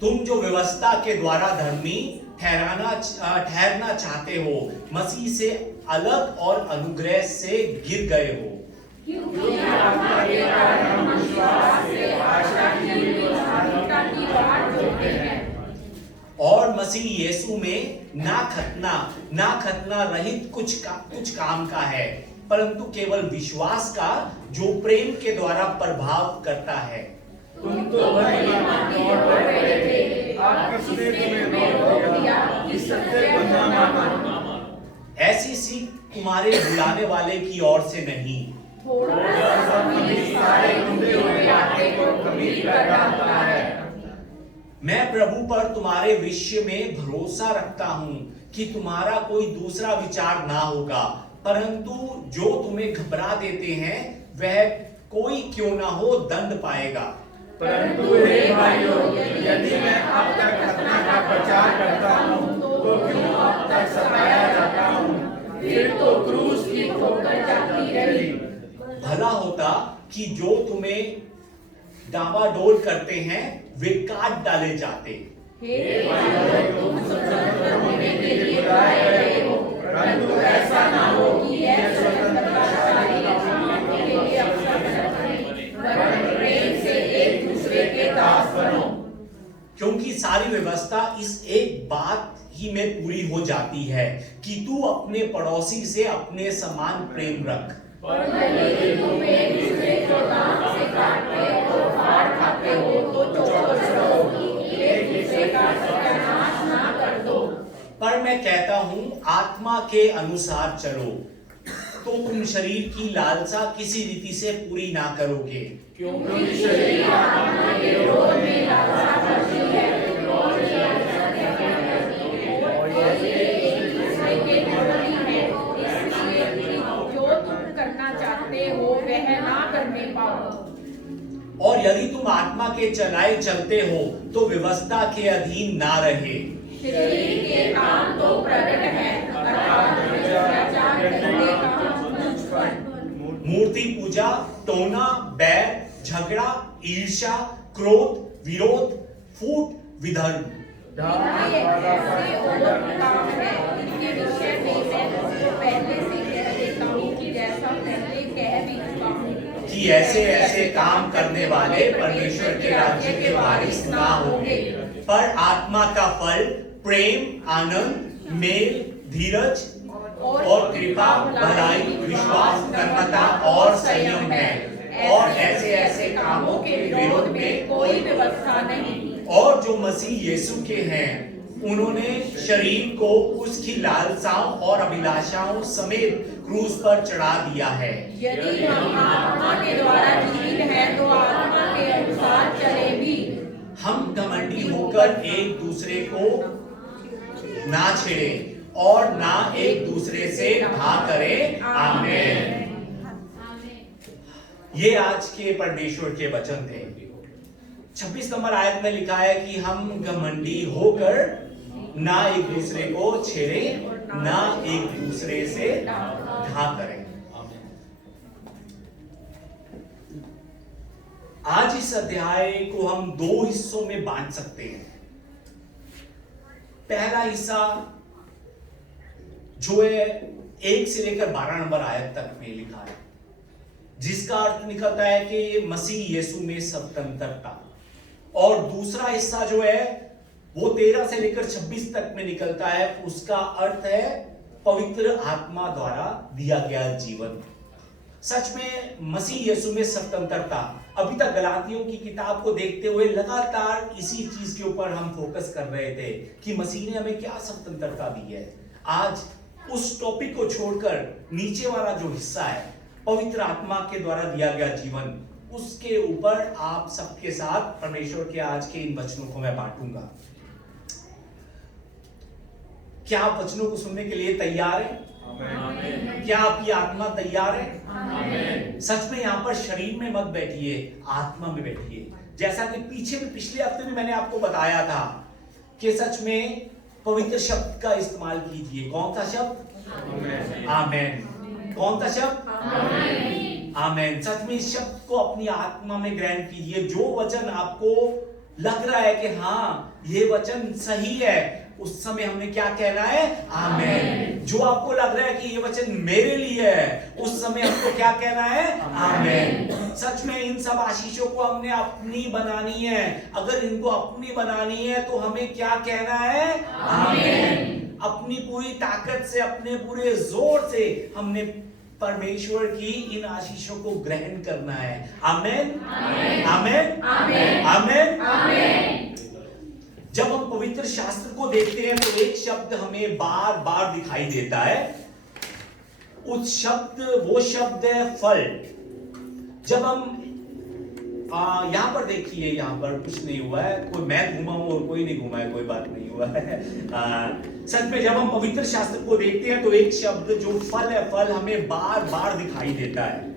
तुम जो व्यवस्था के द्वारा धर्मी ठहरना चाहते हो, मसीह से अलग और अनुग्रह से गिर गए हो। और मसीह यीशु में ना खतना रहित कुछ काम का है, परंतु केवल विश्वास का जो प्रेम के द्वारा प्रभाव करता है। तुम तो ऐसी सीख तुम्हारे बुलाने वाले की ओर से नहीं, मैं प्रभु पर तुम्हारे विषय में भरोसा रखता हूं कि तुम्हारा कोई दूसरा विचार ना होगा, परंतु जो तुम्हें घबरा देते हैं वह कोई क्यों ना हो दंड पाएगा। परंतु हे भाइयों, यदि मैं अब तक होकर जाती रही। भला होता कि जो तुम्हें डामाडोल करते हैं वे काट डाले जाते। हे भाइयों, तुम स्वतंत्र होने के लिए गाए गए हो, परंतु ऐसा ना हो कि यह स्वतंत्रता शारीरिक के लिए अवसर बने, वरन प्रेम से एक दूसरे के दास बनो। क्योंकि सारी व्यवस्था इस एक बात ही में पूरी हो जाती है कि तू अपने पड़ोसी से अपने समान प्रेम रख। और यदि तुम एक दूसरे को दांत से काटते हो, फाड़ खाते हो, तो चुप रहो, एक दूसरे का सत्यानाश ना कर दो। पर मैं कहता हूं, आत्मा के अनुसार चलो, तो तुम शरीर की लालसा किसी रीति से पूरी ना करोगे। क्योंकि शरीर आत्मा के विरोध में लालसा करती है, और ये एक दूसरे के विरोधी है, इसलिए कि जो तुम करना चाहते हो वह ना करने पाओ। और यदि तुम आत्मा के चलाए चलते हो तो व्यवस्था के अधीन ना रहे। शरीर के काम तो प्रकट है, अर्थात भ्रष्टाचार, गंदे काम, लुचपन, मूर्ति पूजा, टोना, बैर, झगड़ा, ईर्ष्या, क्रोध, विरोध, फूट, विधर्म। ये ऐसे और काम है जिनके विषय में मैं तुमको पहले से कह देता हूँ कि जैसा पहले कह भी चुका हूँ कि ऐसे ऐसे काम करने वाले परमेश्वर के राज्य के वारिस ना होंगे। पर आत्मा का फल प्रेम, आनंद, मेल, धीरज और कृपा, भलाई, विश्वास, नम्रता और संयम है। और ऐसे ऐसे कामों के विरोध में कोई व्यवस्था नहीं। और जो मसीह यीशु के हैं उन्होंने शरीर को उसकी लालसाओं और अभिलाषाओं समेत क्रूस पर चढ़ा दिया है। यदि हम आत्मा के द्वारा जीवित हैं तो आत्मा के अनुसार चले भी। हम घमंडी होकर एक दूसरे को ना छेड़े और ना एक दूसरे से घा करें। आमीन। ये आज के परमेश्वर के वचन थे। 26 नंबर आयत में लिखा है कि हम घमंडी होकर ना एक दूसरे को छेड़े, ना एक दूसरे से घा करें। आज इस अध्याय को हम दो हिस्सों में बांट सकते हैं। पहला हिस्सा जो है 1 से लेकर 12 नंबर आयत तक में लिखा है, जिसका अर्थ निकलता है कि मसीह यीशु में स्वतंत्रता। और दूसरा हिस्सा जो है वो 13 से लेकर 26 तक में निकलता है, उसका अर्थ है पवित्र आत्मा द्वारा दिया गया जीवन। सच में मसीह यीशु में स्वतंत्रता। अभी तक गलातियों की किताब को देखते हुए लगातार इसी चीज के ऊपर हम फोकस कर रहे थे कि मसीह ने हमें क्या स्वतंत्रता दी है। आज उस टॉपिक को छोड़कर नीचे वाला जो हिस्सा है, पवित्र आत्मा के द्वारा दिया गया जीवन, उसके ऊपर आप सबके साथ परमेश्वर के आज के इन वचनों को मैं बांटूंगा। क्या आप वचनों को सुनने के लिए तैयार हैं? क्या आपकी आत्मा तैयार है? सच में यहाँ पर शरीर में मत बैठिए, आत्मा में बैठिए। जैसा कि पिछले हफ्ते में मैंने आपको बताया था कि सच में पवित्र शब्द का इस्तेमाल कीजिए। कौन सा शब्द? आमेन। कौन सा शब्द? आमेन। सच में इस शब्द को अपनी आत्मा में ग्रहण कीजिए। जो वचन आपको लग रहा है कि हाँ ये वचन सही है, उस समय हमने क्या कहना है? आमेन। जो आपको लग रहा है कि ये वचन मेरे लिए है, उस समय हमको क्या कहना है? आमेन। सच में इन सब आशीषों को हमने अपनी बनानी है। अगर इनको अपनी बनानी है तो हमें क्या कहना है? आमेन। अपनी पूरी ताकत से, अपने पूरे जोर से हमने परमेश्वर की इन आशीषों को ग्रहण करना है। आमेन। आमेन। आमेन। आमेन। जब हम पवित्र शास्त्र को देखते हैं तो एक शब्द हमें बार बार दिखाई देता है। वो शब्द है फल। जब हम यहां पर देखिए, यहां पर कुछ नहीं हुआ है, कोई मैं घूमा हूं और कोई नहीं घूमा है, कोई बात नहीं हुआ है। सच में जब हम पवित्र शास्त्र को देखते हैं तो एक शब्द जो फल है, फल हमें बार बार दिखाई देता है।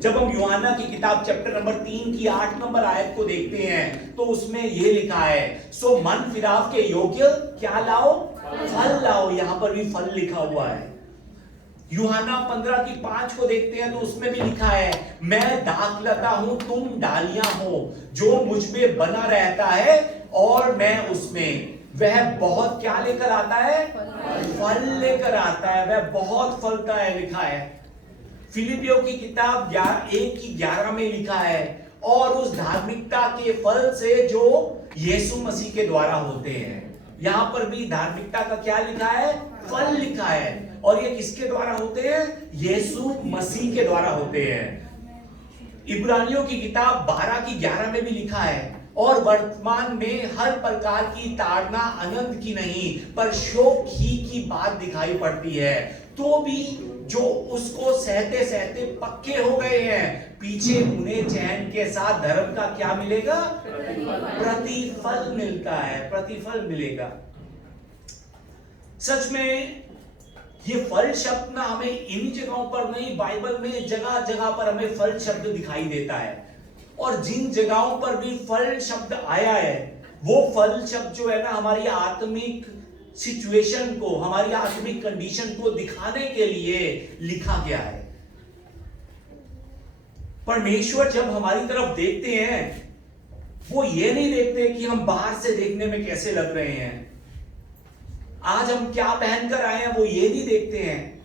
जब हम यूहन्ना की किताब चैप्टर नंबर 3 की 8 नंबर आयत को देखते हैं तो उसमें यह लिखा है, सो मन फिराव के योग्य क्या लाओ? फल लाओ। यहां पर भी फल लिखा हुआ है। यूहन्ना 15:5 को देखते हैं तो उसमें भी लिखा है, मैं दाखलता हूं, तुम डालियां हो, जो मुझ में बना रहता है और मैं उसमें, वह बहुत क्या लेकर आता है? फल लेकर आता है, वह बहुत फलता है, लिखा है। फिलिपियों की किताब 1:11 में लिखा है, और उस धार्मिकता के फल से जो यीशु मसीह के द्वारा होते हैं। यहां पर भी धार्मिकता का क्या लिखा है? फल लिखा है। और ये किसके द्वारा होते हैं? यीशु मसीह के द्वारा होते हैं। इब्रानियों की किताब 12:11 में भी लिखा है, और वर्तमान में हर प्रकार की ताड़ना आनंद की नहीं पर शोक ही की बात दिखाई पड़ती है, तो भी जो उसको सहते सहते पक्के हो गए हैं, पीछे उन्हें चैन के साथ धर्म का क्या मिलेगा? प्रतिफल मिलता है, प्रतिफल मिलेगा। सच में ये फल शब्द ना हमें इन जगहों पर नहीं, बाइबल में जगह जगह पर हमें फल शब्द दिखाई देता है। और जिन जगहों पर भी फल शब्द आया है, वो फल शब्द जो है ना, हमारी आत्मिक सिचुएशन को, हमारी आत्मिक कंडीशन को दिखाने के लिए लिखा गया है। परमेश्वर जब हमारी तरफ देखते हैं, वो ये नहीं देखते कि हम बाहर से देखने में कैसे लग रहे हैं, आज हम क्या पहनकर आए हैं, वो ये नहीं देखते हैं,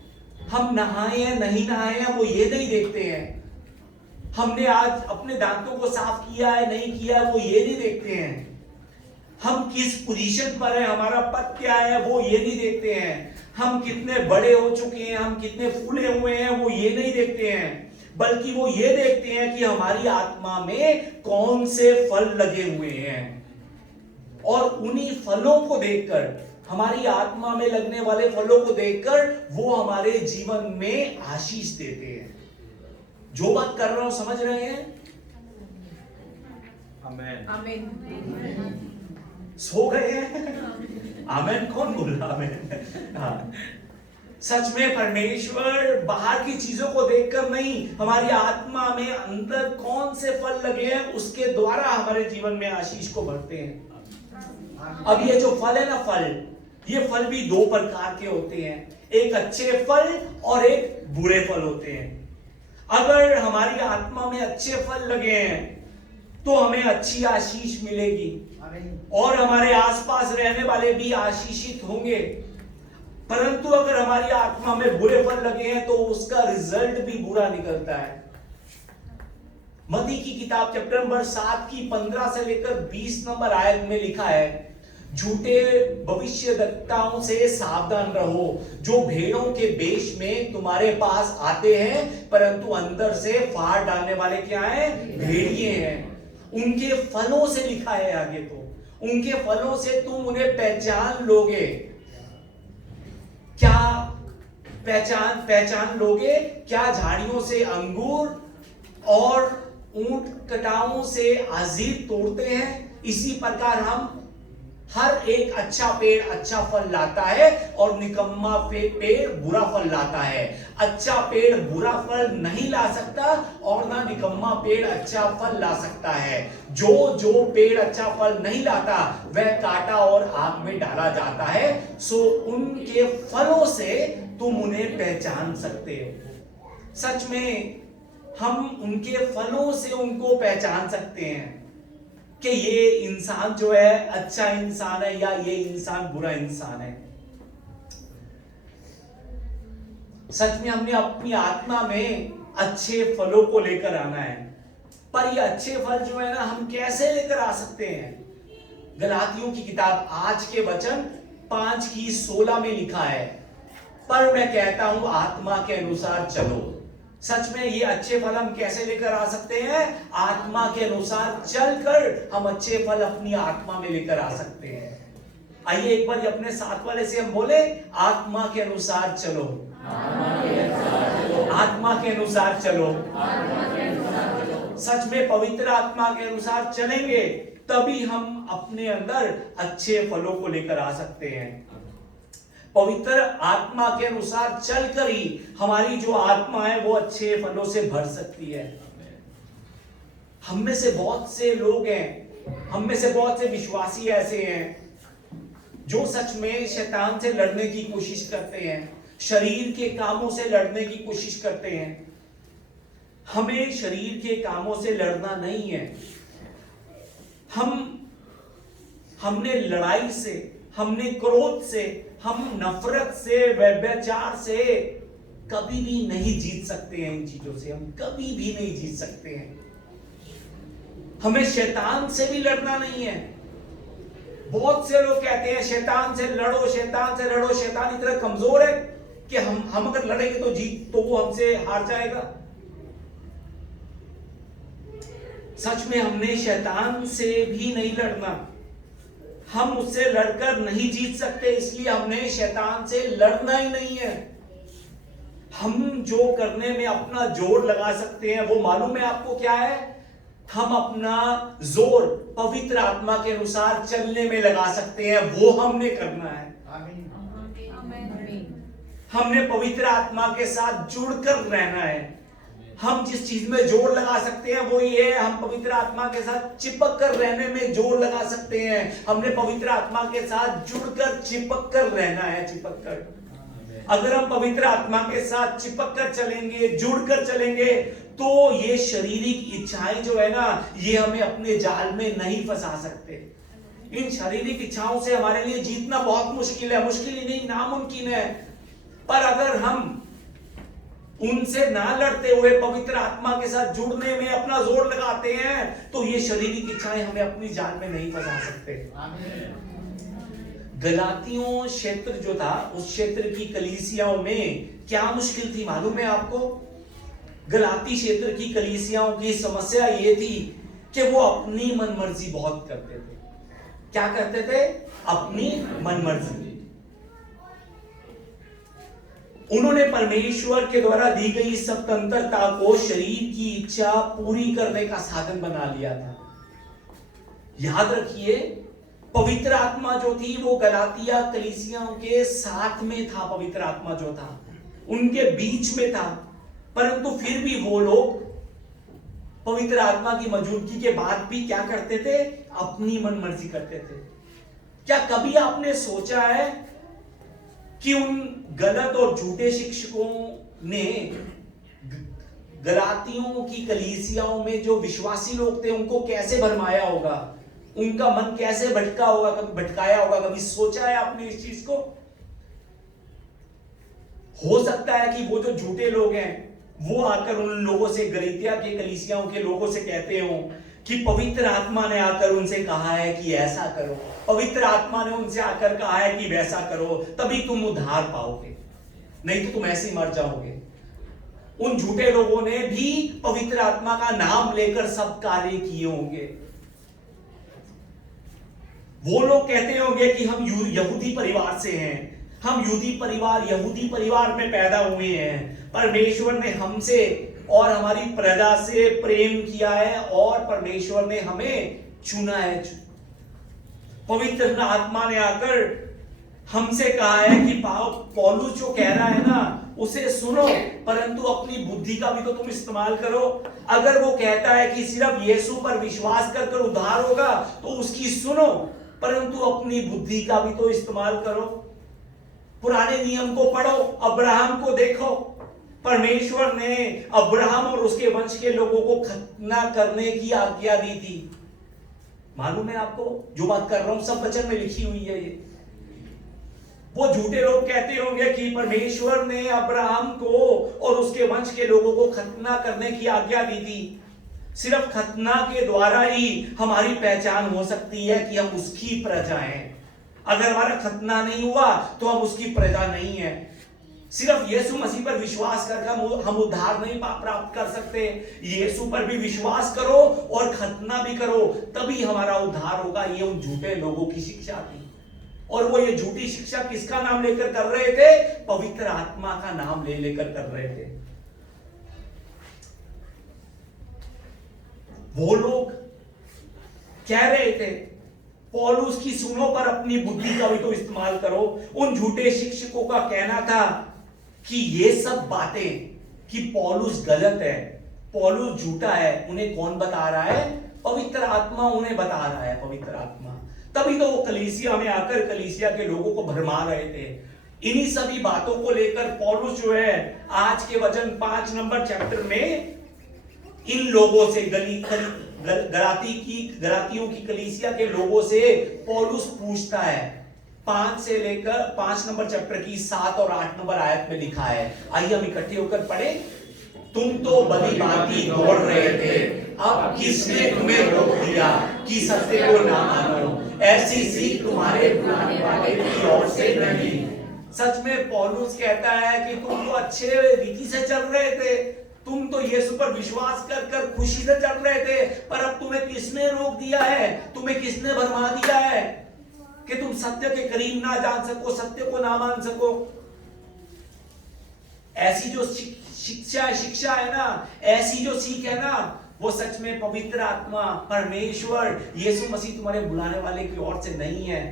हम नहाए हैं नहीं नहाए हैं, वो ये नहीं देखते हैं, हमने आज अपने दांतों को साफ किया है नहीं किया है, वो ये नहीं देखते हैं, हम किस पोजीशन पर हैं, हमारा पद क्या है, वो ये नहीं देखते हैं, हम कितने बड़े हो चुके हैं, हम कितने फूले हुए हैं, वो ये नहीं देखते हैं, बल्कि वो ये देखते हैं कि हमारी आत्मा में कौन से फल लगे हुए हैं। और उन्हीं फलों को देखकर, हमारी आत्मा में लगने वाले फलों को देखकर वो हमारे जीवन में आशीष देते हैं। जो बात कर रहा हूं समझ रहे हैं? आमेन। आमेन। सो गए हैं? आमेन कौन बोल रहा? आमेन। हाँ, सच में परमेश्वर बाहर की चीजों को देखकर नहीं, हमारी आत्मा में अंदर कौन से फल लगे हैं उसके द्वारा हमारे जीवन में आशीष को भरते हैं। अब ये जो फल है ना, फल, ये फल भी दो प्रकार के होते हैं, एक अच्छे फल और एक बुरे फल होते हैं। अगर हमारी आत्मा में अच्छे फल लगे हैं तो हमें अच्छी आशीष मिलेगी और हमारे आसपास रहने वाले भी आशीषित होंगे। परंतु अगर हमारी आत्मा में बुरे फल लगे हैं तो उसका रिजल्ट भी बुरा निकलता है। मत्ती की किताब चैप्टर नंबर 7 की 15 से लेकर 20 नंबर आयत में लिखा है, झूठे भविष्यद्वक्ताओं से सावधान रहो, जो भेड़ों के वेश में तुम्हारे पास आते हैं परंतु अंदर से फाड़ डालने वाले क्या हैं? भेड़िए हैं। उनके फलों से लिखा है आगे, तो उनके फलों से तुम उन्हें पहचान लोगे। क्या पहचान लोगे? क्या झाड़ियों से अंगूर और ऊंट कटाओं से अंजीर तोड़ते हैं, इसी प्रकार हम हर एक अच्छा पेड़ अच्छा फल लाता है और निकम्मा पेड़ बुरा फल लाता है। अच्छा पेड़ बुरा फल नहीं ला सकता और ना निकम्मा पेड़ अच्छा फल ला सकता है। जो पेड़ अच्छा फल नहीं लाता वह काटा और आग में डाला जाता है। सो उनके फलों से तुम उन्हें पहचान सकते हो। सच में हम उनके फलों से उनको पहचान सकते हैं कि ये इंसान जो है अच्छा इंसान है या ये इंसान बुरा इंसान है। सच में हमने अपनी आत्मा में अच्छे फलों को लेकर आना है, पर ये अच्छे फल जो है ना, हम कैसे लेकर आ सकते हैं? गलातियों की किताब आज के वचन 5:16 में लिखा है, पर मैं कहता हूं आत्मा के अनुसार चलो। सच में ये अच्छे फल हम कैसे लेकर आ सकते हैं? आत्मा के अनुसार चलकर हम अच्छे फल अपनी आत्मा में लेकर आ सकते हैं। आइए एक बार अपने साथ वाले से हम बोले, आत्मा के अनुसार चलो, आत्मा के अनुसार चलो। सच में पवित्र आत्मा के अनुसार चलेंगे तभी हम अपने अंदर अच्छे फलों को लेकर आ सकते हैं। पवित्र आत्मा के अनुसार चलकर ही हमारी जो आत्मा है वो अच्छे फलों से भर सकती है। हम में से बहुत से लोग हैं, हम में से बहुत से विश्वासी ऐसे हैं जो सच में शैतान से लड़ने की कोशिश करते हैं, शरीर के कामों से लड़ने की कोशिश करते हैं। हमें शरीर के कामों से लड़ना नहीं है। हमने लड़ाई से, हमने क्रोध से, हम नफरत से, व्यभिचार से कभी भी नहीं जीत सकते हैं। इन चीजों से हम कभी भी नहीं जीत सकते हैं। हमें शैतान से भी लड़ना नहीं है। बहुत से लोग कहते हैं शैतान से लड़ो, शैतान से लड़ो, शैतान इतना कमजोर है कि हम अगर लड़ेंगे तो वो हमसे हार जाएगा। सच में हमने शैतान से भी नहीं लड़ना। हम उससे लड़कर नहीं जीत सकते, इसलिए हमने शैतान से लड़ना ही नहीं है। हम जो करने में अपना जोर लगा सकते हैं वो मालूम है आपको क्या है? हम अपना जोर पवित्र आत्मा के अनुसार चलने में लगा सकते हैं, वो हमने करना है। हमने पवित्र आत्मा के साथ जुड़कर रहना है। हम जिस चीज में जोर लगा सकते हैं वो ये है, हम पवित्र आत्मा के साथ चिपक कर रहने में जोर लगा सकते हैं। हमने पवित्र आत्मा के साथ जुड़कर चिपक कर रहना है, चिपक कर। अगर हम पवित्र आत्मा के साथ चिपक कर चलेंगे, जुड़कर चलेंगे, तो ये शारीरिक इच्छाएं जो है ना, ये हमें अपने जाल में नहीं फंसा सकते। इन शारीरिक इच्छाओं से हमारे लिए जीतना बहुत मुश्किल है, मुश्किल ही नहीं, नामुमकिन है। पर अगर हम उनसे ना लड़ते हुए पवित्र आत्मा के साथ जुड़ने में अपना जोर लगाते हैं, तो ये शारीरिक इच्छाएं हमें अपनी जाल में नहीं फंसा सकते। गलातियों क्षेत्र जो था, उस क्षेत्र की कलीसियाओं में क्या मुश्किल थी मालूम है आपको? गलाती क्षेत्र की कलीसियाओं की समस्या ये थी कि वो अपनी मनमर्जी बहुत करते थे। क्या करते थे? अपनी मनमर्जी। उन्होंने परमेश्वर के द्वारा दी गई स्वतंत्रता को शरीर की इच्छा पूरी करने का साधन बना लिया था। याद रखिए, पवित्र आत्मा जो थी वो गलातिया कलीसियाओं के साथ में था। पवित्र आत्मा जो था उनके बीच में था, परंतु फिर भी वो लोग पवित्र आत्मा की मौजूदगी के बाद भी क्या करते थे? अपनी मनमर्जी करते थे। क्या कभी आपने सोचा है कि उन गलत और झूठे शिक्षकों ने गलातियों की कलीसियाओं में जो विश्वासी लोग थे उनको कैसे भरमाया होगा? उनका मन कैसे भटका होगा, कभी भटकाया होगा? कभी सोचा है आपने इस चीज को? हो सकता है कि वो जो झूठे लोग हैं वो आकर उन लोगों से, गलातिया के कलीसियाओं के लोगों से कहते हो कि पवित्र आत्मा ने आकर उनसे कहा है कि ऐसा करो, पवित्र आत्मा ने उनसे आकर कहा है कि वैसा करो, तभी तुम उद्धार पाओगे, नहीं तो तुम ऐसे ही मर जाओगे। उन झूठे लोगों ने भी पवित्र आत्मा का नाम लेकर सब कार्य किए होंगे। वो लोग कहते होंगे कि हम यहूदी परिवार से हैं, हम यहूदी परिवार में पैदा हुए हैं, परमेश्वर ने हमसे और हमारी प्रजा से प्रेम किया है और परमेश्वर ने हमें चुना है। पवित्र आत्मा ने आकर हमसे कहा है कि पौलुस जो कह रहा है ना उसे सुनो, परंतु अपनी बुद्धि का भी तो तुम इस्तेमाल करो। अगर वो कहता है कि सिर्फ यीशु पर विश्वास कर उद्धार होगा तो उसकी सुनो, परंतु अपनी बुद्धि का भी तो इस्तेमाल करो। पुराने नियम को पढ़ो, अब्राहम को देखो। परमेश्वर ने अब्राहम और उसके वंश के लोगों को खतना करने की आज्ञा दी थी। मालूम है आपको जो बात कर रहा हूं? सब वचन में लिखी हुई है ये। वो झूठे लोग कहते होंगे कि परमेश्वर ने अब्राहम को और उसके वंश के लोगों को खतना करने की आज्ञा दी थी। सिर्फ खतना के द्वारा ही हमारी पहचान हो सकती है कि हम उसकी प्रजा हैं। अगर हमारा खतना नहीं हुआ तो हम उसकी प्रजा नहीं है। सिर्फ यीशु मसीह पर विश्वास करके हम उद्धार नहीं प्राप्त कर सकते। यीशु पर भी विश्वास करो और खतना भी करो, तभी हमारा उद्धार होगा। ये उन झूठे लोगों की शिक्षा थी। और वो ये झूठी शिक्षा किसका नाम लेकर कर रहे थे? पवित्र आत्मा का नाम लेकर कर रहे थे। वो लोग कह रहे थे पौलुस की सुनो पर अपनी बुद्धि का भी तो इस्तेमाल करो। उन झूठे शिक्षकों का कहना था कि ये सब बातें कि पौलुस गलत है, पौलुस झूठा है, उन्हें कौन बता रहा है? पवित्र आत्मा उन्हें बता रहा है, पवित्र आत्मा। तभी तो वो कलीसिया में आकर कलीसिया के लोगों को भरमा रहे थे। इन्हीं सभी बातों को लेकर पौलुस जो है आज के वचन 5 नंबर चैप्टर में इन लोगों से गलातियों की कलीसिया के लोगों से पौलुस पूछता है। 5 से लेकर 5 नंबर चैप्टर की 7 और 8 नंबर आयत में लिखा है, आइए हम इकट्ठे होकर पढ़े। तुम तो भली भांति दौड़ रहे थे, अब किसने तुम्हें रोक दिया कि सत्य को ना मानो? ऐसी सीख तुम्हारे बुलाने वाले की ओर से नहीं। सच में पौलुस कहता है कि तुम तो अच्छे रीति से चल रहे थे, तुम तो यीशु पर विश्वास कर कर खुशी से चल रहे थे, पर अब तुम्हें किसने रोक दिया है? तुम्हें किसने भरमा दिया है कि तुम सत्य के करीब ना जान सको, सत्य को ना मान सको? ऐसी जो शिक्षा है ना, ऐसी जो सीख है ना, वो सच में पवित्र आत्मा, परमेश्वर, यीशु मसीह तुम्हारे बुलाने वाले की ओर से नहीं है।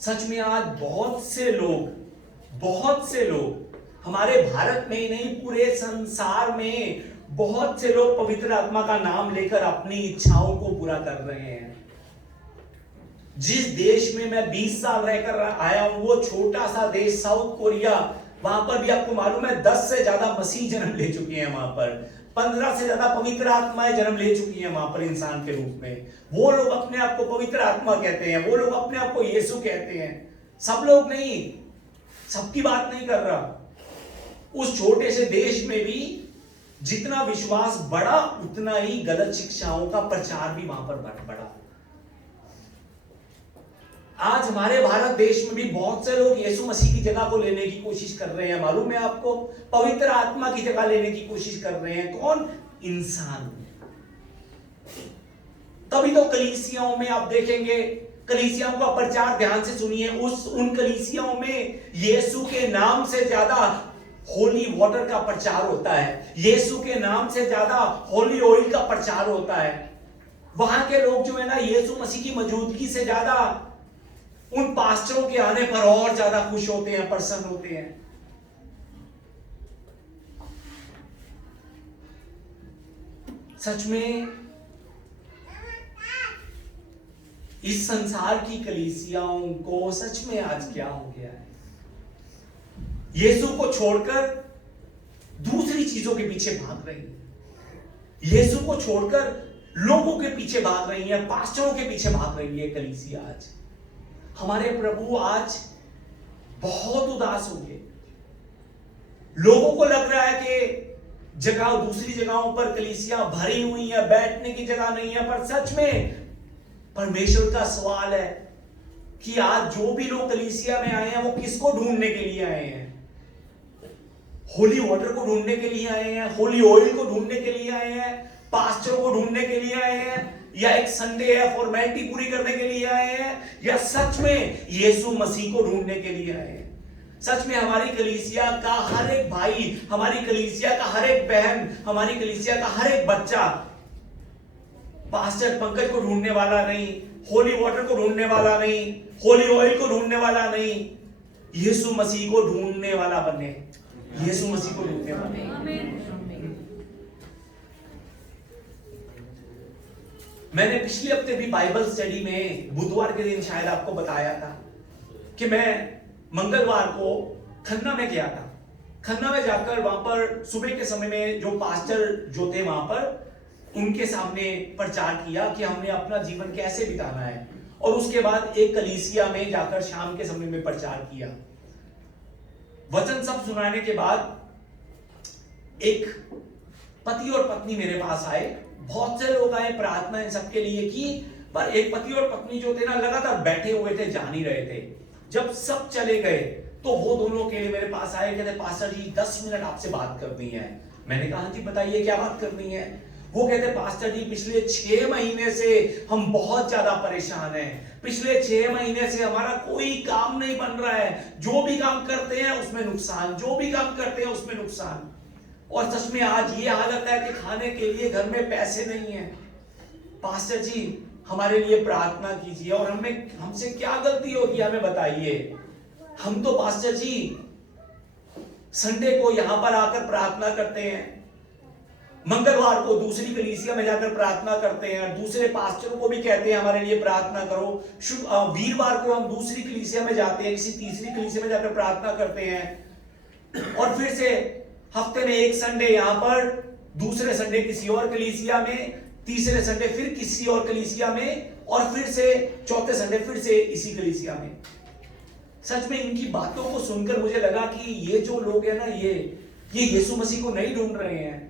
सच में आज बहुत से लोग हमारे भारत में ही नहीं, पूरे संसार में बहुत से लोग पवित्र आत्मा का नाम लेकर अपनी इच्छाओं को पूरा कर रहे हैं। जिस देश में मैं 20 साल रहकर आया हूं, वो छोटा सा देश साउथ कोरिया, वहां पर भी आपको मालूम है 10 से ज्यादा मसीह जन्म ले चुके हैं। वहां पर 15 से ज्यादा पवित्र आत्माएं जन्म ले चुकी हैं वहां पर इंसान के रूप में। वो लोग अपने आप को पवित्र आत्मा कहते हैं, वो लोग अपने आप को यीशु कहते हैं। सब लोग नहीं, सबकी बात नहीं कर रहा। उस छोटे से देश में भी जितना विश्वास बढ़ा, उतना ही गलत शिक्षाओं का प्रचार भी वहां पर बढ़ा। आज हमारे भारत देश में भी बहुत से लोग यीशु मसीह की जगह को लेने की कोशिश कर रहे हैं। मालूम है आपको, पवित्र आत्मा की जगह लेने की कोशिश कर रहे हैं। कौन? इंसान। तभी तो कलीसियाओं में आप देखेंगे, कलीसियाओं का प्रचार ध्यान से सुनिए, उन कलीसियाओं में यीशु के नाम से ज्यादा होली वाटर का प्रचार होता है, यीशु के नाम से ज्यादा होली ऑयल का प्रचार होता है। वहां के लोग जो है ना, यीशु मसीह की मौजूदगी से ज्यादा उन पास्टरों के आने पर और ज्यादा खुश होते हैं, प्रसन्न होते हैं। सच में इस संसार की कलीसियाओं को सच में आज क्या हो गया है? यीशु को छोड़कर दूसरी चीजों के पीछे भाग रही है। यीशु को छोड़कर लोगों के पीछे भाग रही है, पास्टरों के पीछे भाग रही है कलीसिया। आज हमारे प्रभु आज बहुत उदास हो गए। लोगों को लग रहा है कि जगह, दूसरी जगहों पर कलीसिया भरी हुई है, बैठने की जगह नहीं है। पर सच में परमेश्वर का सवाल है कि आज जो भी लोग कलीसिया में आए हैं, वो किसको ढूंढने के लिए आए हैं? होली वाटर को ढूंढने के लिए आए हैं, होली ऑयल को ढूंढने के लिए आए हैं, पास्टरों को ढूंढने के लिए आए हैं, या एक संडे है फॉर्मेलिटी पूरी करने के लिए आए हैं, या सच में यीशु मसीह को ढूंढने के लिए आए हैं? सच में हमारी कलीसिया का हर एक भाई, हमारी कलीसिया का हर एक बहन, हमारी कलीसिया का हर एक बच्चा पास्टर पंकज को ढूंढने वाला नहीं, होली वाटर को ढूंढने वाला नहीं, होली ऑयल को ढूंढने वाला नहीं, यीशु मसीह को ढूंढने वाला बने। यीशु मसीह को ढूंढने वाला। मैंने पिछले हफ्ते भी बाइबल स्टडी में बुधवार के दिन शायद आपको बताया था कि मैं मंगलवार को खन्ना में गया था। खन्ना में जाकर वहां पर सुबह के समय में जो पास्टर जो थे वहां पर, उनके सामने प्रचार किया कि हमने अपना जीवन कैसे बिताना है। और उसके बाद एक कलीसिया में जाकर शाम के समय में प्रचार किया। वचन सब सुनाने के बाद एक पति और पत्नी मेरे पास आए। बहुत से लोग आए, प्रार्थना इन सबके लिए की, पर एक पति और पत्नी जो थे ना, लगातार बैठे हुए थे, जा नहीं रहे थे। जब सब चले गए तो वो दोनों के लिए मेरे पास आए, कहते पास्टर जी 10 मिनट आपसे बात करनी है। मैंने कहा जी बताइए क्या बात करनी है। वो कहते पास्टर जी पिछले 6 महीने से हम बहुत ज्यादा परेशान हैं। पिछले 6 महीने से हमारा कोई काम नहीं बन रहा है, जो भी काम करते हैं उसमें नुकसान, जो भी काम करते हैं उसमें नुकसान। और सच में आज ये हालत है कि खाने के लिए घर में पैसे नहीं है। पास्टर जी हमारे लिए प्रार्थना कीजिए। और हमसे क्या गलती होगी हमें बताइए। हम तो पास्टर जी संडे को यहां पर आकर प्रार्थना करते हैं, मंगलवार को दूसरी कलीसिया में जाकर प्रार्थना करते हैं, दूसरे पास्टरों को भी कहते हैं हमारे लिए प्रार्थना करो। वीरवार को हम दूसरी कलीसिया में जाते हैं, किसी तीसरी कलीसिया में जाकर प्रार्थना करते हैं, और फिर से हफ्ते में एक संडे यहाँ पर, दूसरे संडे किसी और कलीसिया में, तीसरे संडे फिर किसी और कलीसिया में, और फिर से चौथे संडे फिर से इसी कलीसिया में। सच में इनकी बातों को सुनकर मुझे लगा कि ये जो लोग हैं ना, ये यीशु मसीह को नहीं ढूंढ रहे हैं,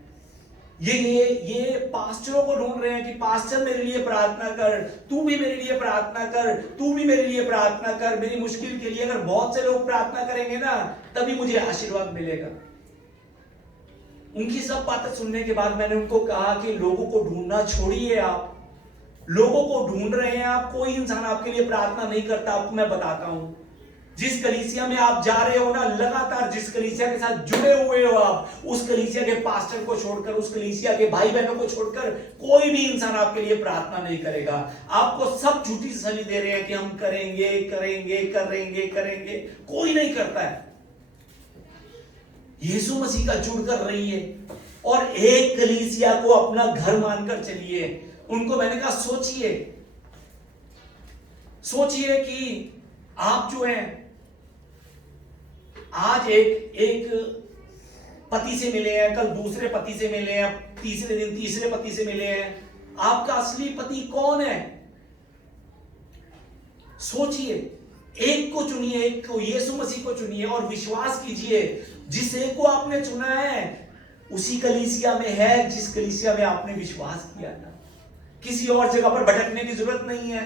ये पास्टरों को ढूंढ रहे हैं कि पास्टर मेरे लिए प्रार्थना कर, तू भी मेरे लिए प्रार्थना कर, तू भी मेरे लिए प्रार्थना कर, मेरी मुश्किल के लिए। अगर बहुत से लोग प्रार्थना करेंगे ना, तभी मुझे आशीर्वाद मिलेगा। उनकी सब बातें सुनने के बाद मैंने उनको कहा कि लोगों को ढूंढना छोड़िए, आप लोगों को ढूंढ रहे हैं आप, कोई इंसान आपके लिए प्रार्थना नहीं करता। आपको मैं बताता हूं, जिस कलीसिया में आप जा रहे हो ना, लगातार जिस कलीसिया के साथ जुड़े हुए हो आप, उस कलीसिया के पास्टर को छोड़कर, उस कलीसिया के भाई बहनों को छोड़कर कोई भी इंसान आपके लिए प्रार्थना नहीं करेगा। आपको सब झूठी तसल्ली दे रहे हैं कि हम करेंगे करेंगे करेंगे करेंगे, कोई नहीं करता है। यीशु मसीह का जुड़कर रहिए और एक कलीसिया को अपना घर मानकर चलिए। उनको मैंने कहा सोचिए कि आप जो हैं आज एक पति से मिले हैं, कल दूसरे पति से मिले हैं, तीसरे दिन तीसरे पति से मिले हैं। आपका असली पति कौन है? सोचिए, एक को चुनिए, एक को, यीशु मसीह को चुनिए और विश्वास कीजिए जिस एक को आपने चुना है उसी कलीसिया में है जिस कलीसिया में आपने विश्वास किया था। किसी और जगह पर भटकने की जरूरत नहीं है।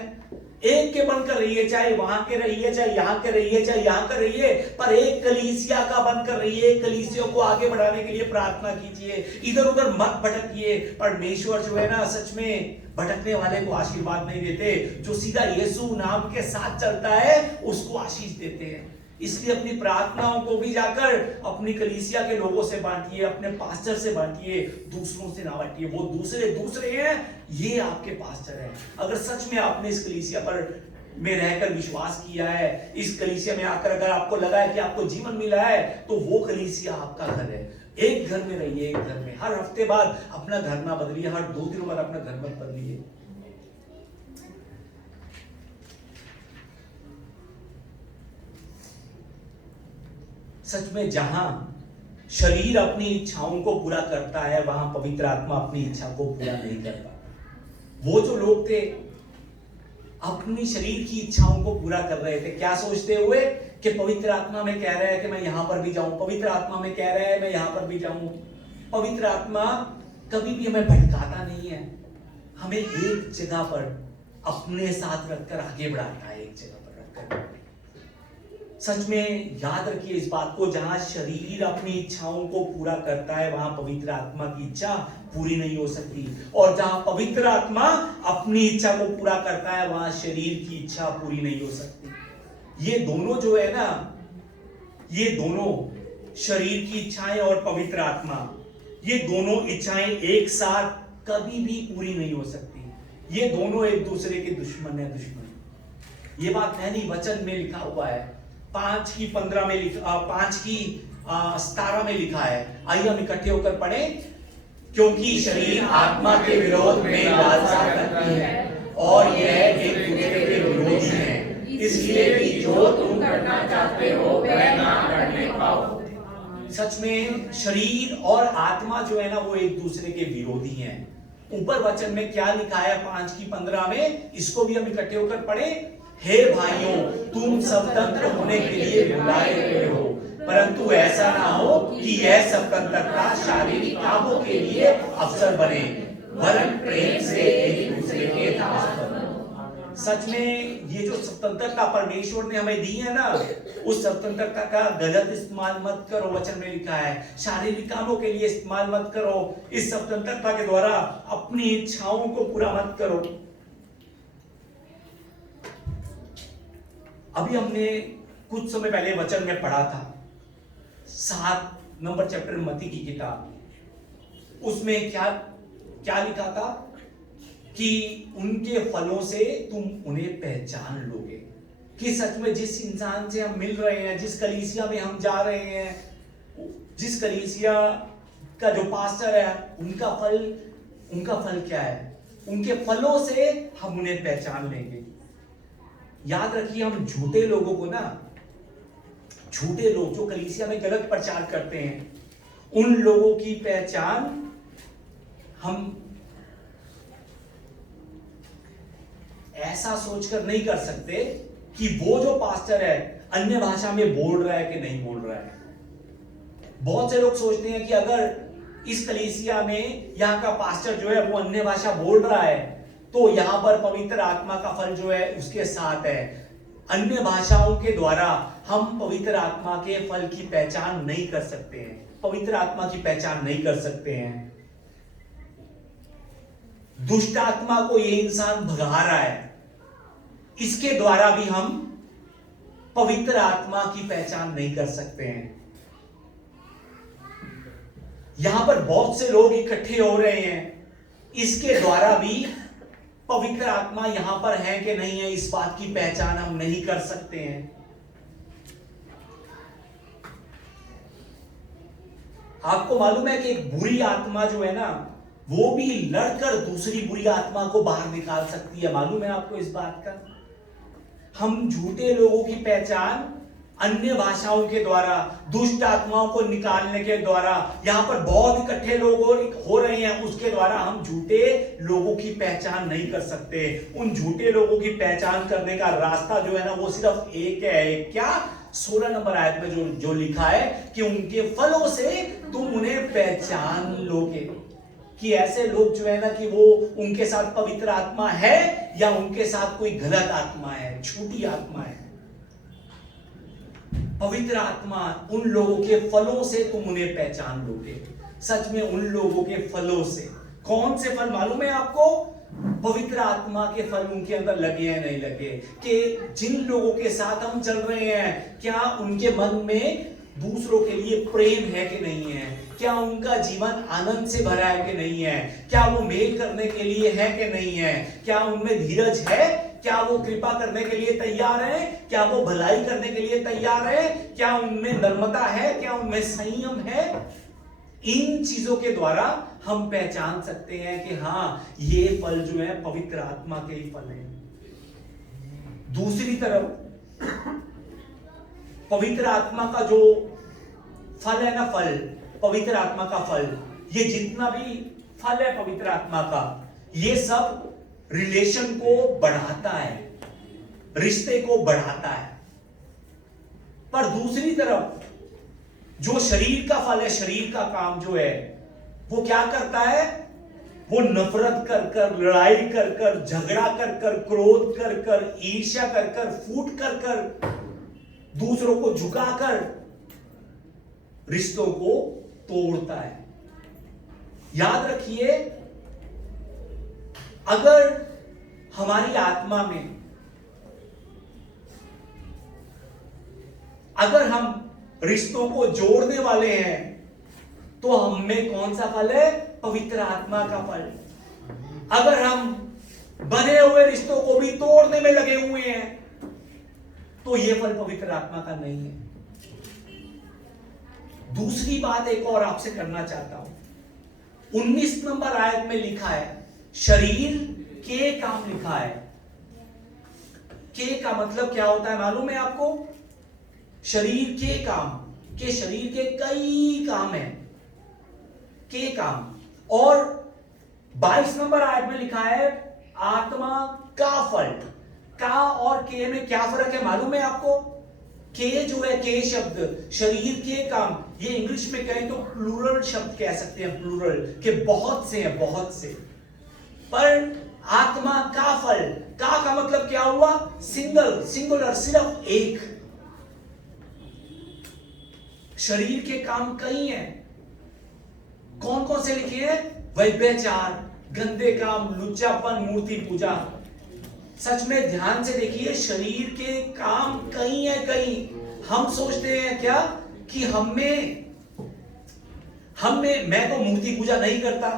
एक के बनकर रहिए, चाहे वहां के रहिए, चाहे यहां के रहिए, चाहे यहां के रहिए, पर एक कलीसिया का बनकर रहिए। एक कलीसिया को आगे बढ़ाने के लिए प्रार्थना कीजिए, इधर उधर मत भटकिए। परमेश्वर जो है ना, सच में भटकने वाले को आशीर्वाद नहीं देते, जो सीधा यीशु नाम के साथ चलता है उसको आशीष देते हैं। इसलिए अपनी प्रार्थनाओं को भी जाकर अपनी कलीसिया के लोगों से बांटिए, अपने पास्टर से बांटिए, दूसरों से ना बांटिए। वो दूसरे हैं, ये आपके पास्टर हैं। अगर सच में आपने इस कलीसिया पर में रहकर विश्वास किया है, इस कलीसिया में आकर अगर आपको लगा है कि आपको जीवन मिला है, तो वो कलीसिया आपका घर है। एक घर में रहिए, एक घर में। हर हफ्ते बाद अपना घर ना बदलिए, हर 2 दिनों बाद अपना घर मत बदलिए। सच में जहां शरीर अपनी इच्छाओं को पूरा करता है, वहां पवित्र आत्मा अपनी इच्छा को पूरा नहीं करता। वो जो लोग थे अपनी शरीर की इच्छाओं को पूरा कर रहे थे, क्या सोचते हुए कि पवित्र आत्मा में कह रहा है कि मैं यहां पर भी जाऊं, पवित्र आत्मा में कह रहा है मैं यहां पर भी जाऊं। पवित्र आत्मा कभी भी हमें भटकाता नहीं है, हमें एक जगह पर अपने साथ रखकर आगे बढ़ाता है, एक जगह पर रखकर। सच में याद रखिए इस बात को, जहां शरीर अपनी इच्छाओं को पूरा करता है वहां पवित्र आत्मा की इच्छा पूरी नहीं हो सकती, और जहां पवित्र आत्मा अपनी इच्छा को पूरा करता है वहां शरीर की इच्छा पूरी नहीं हो सकती। ये दोनों जो है ना, ये दोनों शरीर की इच्छाएं और पवित्र आत्मा, ये दोनों इच्छाएं एक साथ कभी भी पूरी नहीं हो सकती। ये दोनों एक दूसरे के दुश्मन है, दुश्मन। ये बात है नहीं, वचन में लिखा हुआ है, 5:15 में लिखा, 5:17 में लिखा है। आइए हम इकट्ठे होकर पढ़ें। क्योंकि शरीर आत्मा के विरोध में लालसा करती है और यह एक दूसरे के विरोधी है, इसलिए कि जो तुम करना चाहते हो वह ना करने पाओ। सच में शरीर और आत्मा जो है ना, वो एक दूसरे के विरोधी हैं। ऊपर वचन में क्या लिखा है 5:15 में, इसको भी हम इकट्ठे होकर पढ़ें। हे भाइयों, तुम स्वतंत्र होने के लिए बुलाए गए हो, परंतु ऐसा ना हो कि यह स्वतंत्रता शारीरिक कामों के लिए अवसर बने, वरन प्रेम से एक दूसरे के दास बनो। सच में ये जो स्वतंत्रता परमेश्वर ने हमें दी है ना, उस स्वतंत्रता का गलत इस्तेमाल मत करो। वचन में लिखा है शारीरिक कामों के लिए इस्तेमाल मत करो। इस स्वतंत्रता के द्वारा अपनी इच्छाओं को पूरा मत करो। अभी हमने कुछ समय पहले वचन में पढ़ा था 7 नंबर चैप्टर मत्ती की किताब, उसमें क्या लिखा था कि उनके फलों से तुम उन्हें पहचान लोगे। कि सच में जिस इंसान से हम मिल रहे हैं, जिस कलीसिया में हम जा रहे हैं, जिस कलीसिया का जो पास्टर है उनका फल क्या है? उनके फलों से हम उन्हें पहचान लेंगे। याद रखिए, हम झूठे लोगों को ना, झूठे लोग जो कलीसिया में गलत प्रचार करते हैं, उन लोगों की पहचान हम ऐसा सोचकर नहीं कर सकते कि वो जो पास्टर है अन्य भाषा में बोल रहा है कि नहीं बोल रहा है। बहुत से लोग सोचते हैं कि अगर इस कलीसिया में यहाँ का पास्टर जो है वो अन्य भाषा बोल रहा है तो यहाँ पर पवित्र आत्मा का फल जो है उसके साथ है। अन्य भाषाओं के द्वारा हम पवित्र आत्मा के फल की पहचान नहीं कर सकते हैं, पवित्र आत्मा की पहचान नहीं कर सकते हैं। दुष्ट आत्मा को ये इंसान भगा रहा है, इसके द्वारा भी हम पवित्र आत्मा की पहचान नहीं कर सकते हैं। यहां पर बहुत से लोग इकट्ठे हो रहे हैं, इसके द्वारा भी पवित्र आत्मा यहां पर है कि नहीं है इस बात की पहचान हम नहीं कर सकते हैं। आपको मालूम है कि एक बुरी आत्मा जो है ना, वो भी लड़कर दूसरी बुरी आत्मा को बाहर निकाल सकती है। मालूम है आपको इस बात का? हम झूठे लोगों की पहचान अन्य भाषाओं के द्वारा, दुष्ट आत्माओं को निकालने के द्वारा, यहां पर बहुत इकट्ठे लोग हो रहे हैं, उसके द्वारा हम झूठे लोगों की पहचान नहीं कर सकते। उन झूठे लोगों की पहचान करने का रास्ता जो है ना वो सिर्फ एक है। क्या? 16 नंबर आयत में जो लिखा है कि उनके फलों से तुम उन्हें पहचान लोगे। कि ऐसे लोग जो है ना कि वो उनके साथ पवित्र आत्मा है या उनके साथ कोई गलत आत्मा है, झूठी आत्मा है। पवित्र आत्मा, उन लोगों के फलों से तुम उन्हें पहचान लोगे। सच में उन लोगों के फलों से। कौन से फल मालूम है आपको? पवित्र आत्मा के फल उनके अंदर लगे हैं नहीं लगे? कि जिन लोगों के साथ हम चल रहे हैं, क्या उनके मन में दूसरों के लिए प्रेम है कि नहीं है? क्या उनका जीवन आनंद से भरा है कि नहीं है? क्या वो मेल करने के लिए है कि नहीं है? क्या उनमें धीरज है? क्या वो कृपा करने के लिए तैयार है? क्या वो भलाई करने के लिए तैयार है? क्या उनमें नर्मदा है? क्या उनमें संयम है? इन चीजों के द्वारा हम पहचान सकते हैं कि हाँ, ये फल जो है पवित्र आत्मा के ही फल हैं। दूसरी तरफ पवित्र आत्मा का जो फल है ना, फल, पवित्र आत्मा का फल, ये जितना भी फल है पवित्र आत्मा का, ये सब रिलेशन को बढ़ाता है, रिश्ते को बढ़ाता है। पर दूसरी तरफ जो शरीर का फल है, शरीर का काम जो है, वो क्या करता है? वो नफरत कर कर, लड़ाई कर कर, झगड़ा कर कर, क्रोध कर कर, ईर्ष्या कर कर, फूट कर कर, दूसरों को झुकाकर रिश्तों को तोड़ता है। याद रखिए, अगर हमारी आत्मा में, अगर हम रिश्तों को जोड़ने वाले हैं तो हम में कौन सा फल है? पवित्र आत्मा का फल। अगर हम बने हुए रिश्तों को भी तोड़ने में लगे हुए हैं तो यह फल पवित्र आत्मा का नहीं है। दूसरी बात एक और आपसे करना चाहता हूं। 19 नंबर आयत में लिखा है शरीर के काम लिखा है। के का मतलब क्या होता है मालूम है आपको? शरीर के काम, के शरीर के कई काम हैं, के काम। और 22 नंबर आयत में लिखा है आत्मा का फल। का और के में क्या फर्क है मालूम है आपको? के जो है, के शब्द, शरीर के काम, ये इंग्लिश में कहें तो प्लूरल शब्द कह सकते हैं, प्लूरल, के बहुत से हैं, बहुत से। पर आत्मा का फल, का मतलब क्या हुआ? सिंगल, सिंगुलर, सिर्फ एक। शरीर के काम कई हैं। कौन कौन से लिखे हैं? व्यभिचार, गंदे काम, लुच्चापन, मूर्ति पूजा। सच में ध्यान से देखिए, शरीर के काम कई हैं, कई। हम सोचते हैं क्या कि हमें मैं तो मूर्ति पूजा नहीं करता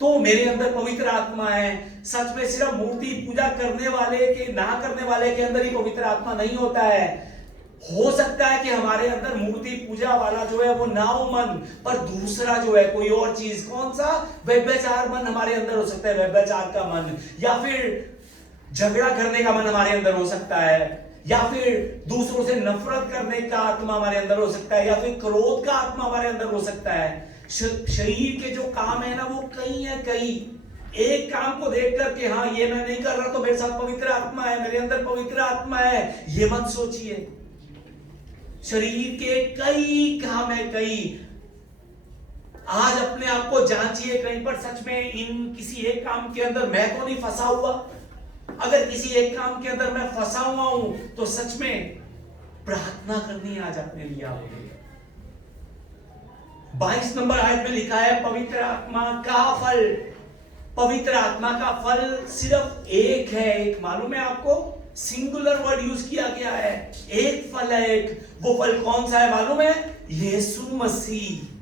तो मेरे अंदर पवित्र आत्मा है। सच में सिर्फ मूर्ति पूजा करने वाले के, ना करने वाले के अंदर ही पवित्र आत्मा नहीं होता है। हो सकता है कि हमारे अंदर मूर्ति पूजा वाला जो है वो ना हो मन, पर दूसरा जो है कोई और चीज, कौन सा? व्यभिचार मन हमारे अंदर हो सकता है, व्यभिचार का मन, या फिर झगड़ा करने का मन हमारे अंदर हो सकता है, या फिर दूसरों से नफरत करने का आत्मा हमारे अंदर हो सकता है, या फिर क्रोध का आत्मा हमारे अंदर हो सकता है। शरीर के जो काम है ना वो कई है, कई। एक काम को देख करके हाँ ये मैं नहीं कर रहा तो मेरे साथ पवित्र आत्मा है, मेरे अंदर पवित्र आत्मा है, ये मत सोचिए। शरीर के कई काम है, कई। आज अपने आप को जांचिए कहीं पर सच में इन किसी एक काम के अंदर मैं तो नहीं फंसा हुआ। अगर किसी एक काम के अंदर मैं फंसा हुआ हूं तो सच में प्रार्थना करनी है आज अपने लिए आपको। 22 नंबर आयत में लिखा है पवित्र आत्मा का फल। पवित्र आत्मा का फल सिर्फ एक है। एक मालूम है आपको? सिंगुलर वर्ड यूज किया गया है। एक फल है, एक। वो फल कौन सा है मालूम है? यीशु मसीह।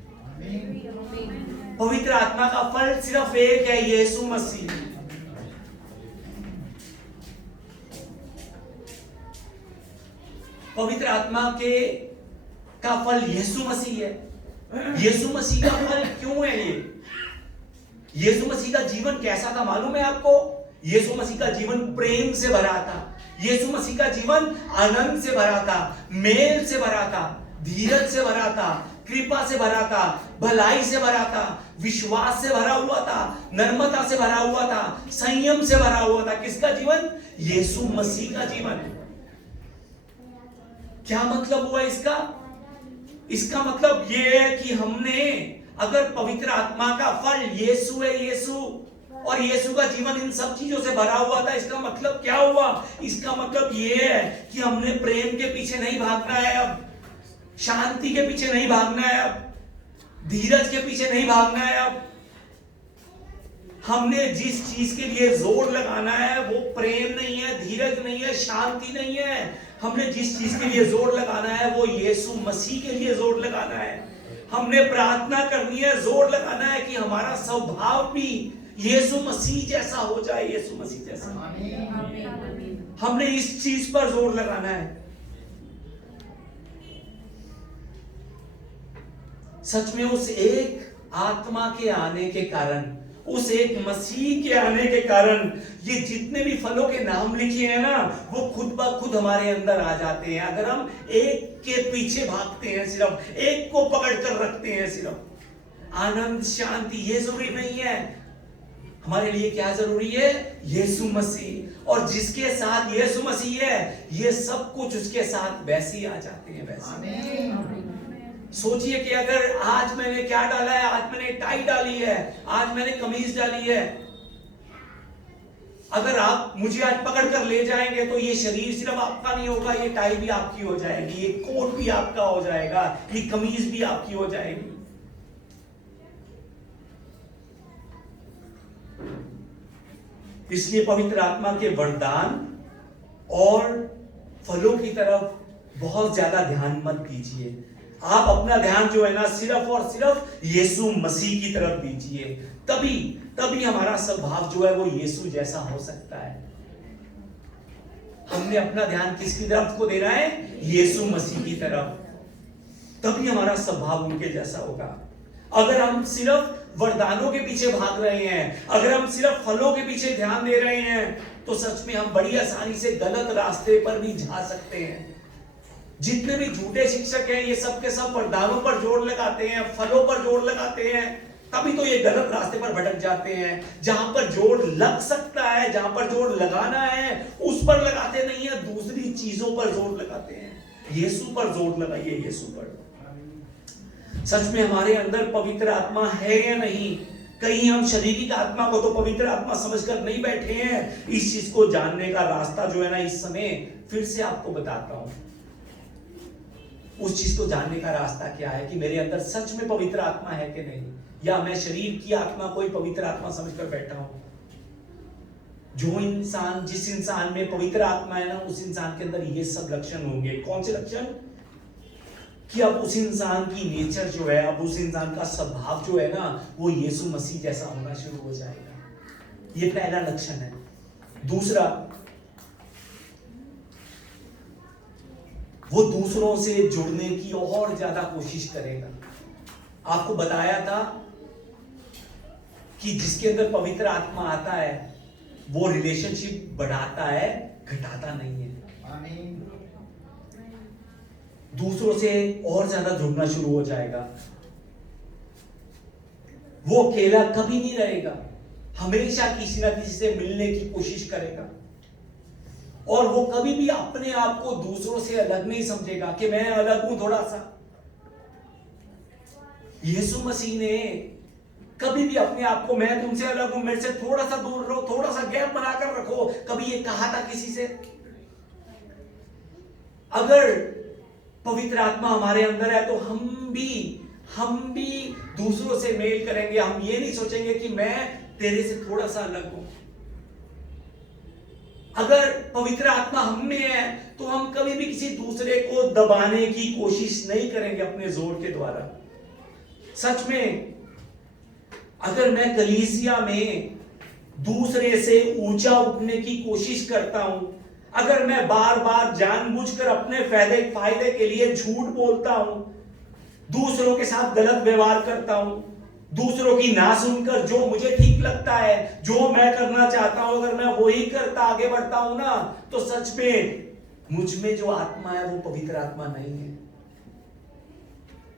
पवित्र आत्मा का फल सिर्फ एक है, यीशु मसीह। पवित्र आत्मा के का फल यीशु मसीह है। यीशु मसीह का फल क्यों है ये? यीशु मसीह का जीवन कैसा था मालूम है आपको? यीशु मसीह का जीवन प्रेम से भरा था। यीशु मसीह का जीवन आनंद से भरा था, मेल से भरा था, धीरज से भरा था, कृपा से भरा था, भलाई से भरा था, विश्वास से भरा हुआ था, नर्मता से भरा हुआ था, संयम से भरा हुआ था। किसका जीवन? यीशु मसीह का जीवन। क्या मतलब हुआ इसका? इसका मतलब यह है कि हमने अगर पवित्र आत्मा का फल यीशु है, यीशु और यीशु का जीवन इन सब चीजों से भरा हुआ था, इसका मतलब क्या हुआ? इसका मतलब यह है कि हमने प्रेम के पीछे नहीं भागना है, अब शांति के पीछे नहीं भागना है, अब धीरज के पीछे नहीं भागना है। अब हमने जिस चीज के लिए जोर लगाना है वो प्रेम नहीं है, धीरज नहीं है, शांति नहीं है। हमने जिस चीज के लिए जोर लगाना है वो यीशु मसीह के लिए जोर लगाना है। हमने प्रार्थना करनी है, जोर लगाना है कि हमारा स्वभाव भी यीशु मसीह जैसा हो जाए, यीशु मसीह जैसा। हमने इस चीज पर जोर लगाना है। सच में उस एक आत्मा के आने के कारण, उस एक मसीह के आने के कारण ये जितने भी फलों के नाम लिखे हैं ना वो खुद ब खुद हमारे अंदर आ जाते हैं। अगर हम एक के पीछे भागते हैं, सिर्फ एक को पकड़ कर रखते हैं, सिर्फ आनंद शांति, ये जरूरी नहीं है। हमारे लिए क्या जरूरी है? यीशु मसीह। और जिसके साथ यीशु मसीह है ये सब कुछ उसके साथ वैसे ही आ जाते हैं, वैसे। सोचिए कि अगर आज मैंने क्या डाला है, आज मैंने टाई डाली है, आज मैंने कमीज डाली है, अगर आप मुझे आज पकड़ कर ले जाएंगे तो ये शरीर सिर्फ आपका नहीं होगा, ये टाई भी आपकी हो जाएगी, ये कोट भी आपका हो जाएगा, ये कमीज भी आपकी हो जाएगी। इसलिए पवित्र आत्मा के वरदान और फलों की तरफ बहुत ज्यादा ध्यान मत दीजिए। आप अपना ध्यान जो है ना सिर्फ और सिर्फ यीशु मसीह की तरफ दीजिए। तभी हमारा स्वभाव जो है वो यीशु जैसा हो सकता है। हमने अपना ध्यान किसकी तरफ को देना है? यीशु मसीह की तरफ। तभी हमारा स्वभाव उनके जैसा होगा। अगर हम सिर्फ वरदानों के पीछे भाग रहे हैं, अगर हम सिर्फ फलों के पीछे ध्यान दे रहे हैं तो सच में हम बड़ी आसानी से गलत रास्ते पर भी जा सकते हैं। जितने भी झूठे शिक्षक हैं ये सब के सब वरदानों पर जोर लगाते हैं, फलों पर जोर लगाते हैं, तभी तो ये गलत रास्ते पर भटक जाते हैं। जहां पर जोर लग सकता है, जहां पर जोर लगाना है उस पर लगाते नहीं है, दूसरी चीजों पर जोर लगाते हैं। यीशु पर जोर लगाइए, यीशु पर। सच में हमारे अंदर पवित्र आत्मा है या नहीं? कहीं हम शारीरिक आत्मा को तो पवित्र आत्मा समझकर नहीं बैठे हैं। इस चीज को जानने का रास्ता जो है ना इस समय फिर से आपको बताता हूं। उस चीज को जानने का रास्ता क्या है कि मेरे अंदर सच में पवित्र आत्मा है कि नहीं, या मैं शरीर की आत्मा को ही पवित्र आत्मा समझकर बैठा हूं। जिस इंसान में पवित्र आत्मा है ना उस इंसान के अंदर ये सब लक्षण होंगे। कौन से लक्षण? कि अब उस इंसान की नेचर जो है, अब उस इंसान का स्वभाव जो है ना वो यीशु मसीह जैसा होना शुरू हो जाएगा। ये पहला लक्षण है। दूसरा, वो दूसरों से जुड़ने की और ज्यादा कोशिश करेगा। आपको बताया था कि जिसके अंदर पवित्र आत्मा आता है वो रिलेशनशिप बढ़ाता है, घटाता नहीं है। दूसरों से और ज्यादा जुड़ना शुरू हो जाएगा। वो अकेला कभी नहीं रहेगा, हमेशा किसी ना किसी से मिलने की कोशिश करेगा। और वो कभी भी अपने आप को दूसरों से अलग नहीं समझेगा कि मैं अलग हूं थोड़ा सा। यीशु मसीह ने कभी भी अपने आप को मैं तुमसे अलग हूं, मेरे से थोड़ा सा दूर रहो, थोड़ा सा गैप बनाकर रखो, कभी ये कहा था किसी से? अगर पवित्र आत्मा हमारे अंदर है तो हम भी दूसरों से मेल करेंगे। हम ये नहीं सोचेंगे कि मैं तेरे से थोड़ा सा अलग हूं। अगर पवित्र आत्मा हम में है तो हम कभी भी किसी दूसरे को दबाने की कोशिश नहीं करेंगे अपने जोर के द्वारा। सच में अगर मैं कलीसिया में दूसरे से ऊंचा उठने की कोशिश करता हूं, अगर मैं बार बार जानबूझकर अपने फायदे के लिए झूठ बोलता हूं, दूसरों के साथ गलत व्यवहार करता हूं, दूसरों की ना सुनकर जो मुझे ठीक लगता है, जो मैं करना चाहता हूं, अगर मैं वही करता आगे बढ़ता हूं ना, तो सच में मुझ में जो आत्मा है वो पवित्र आत्मा नहीं है।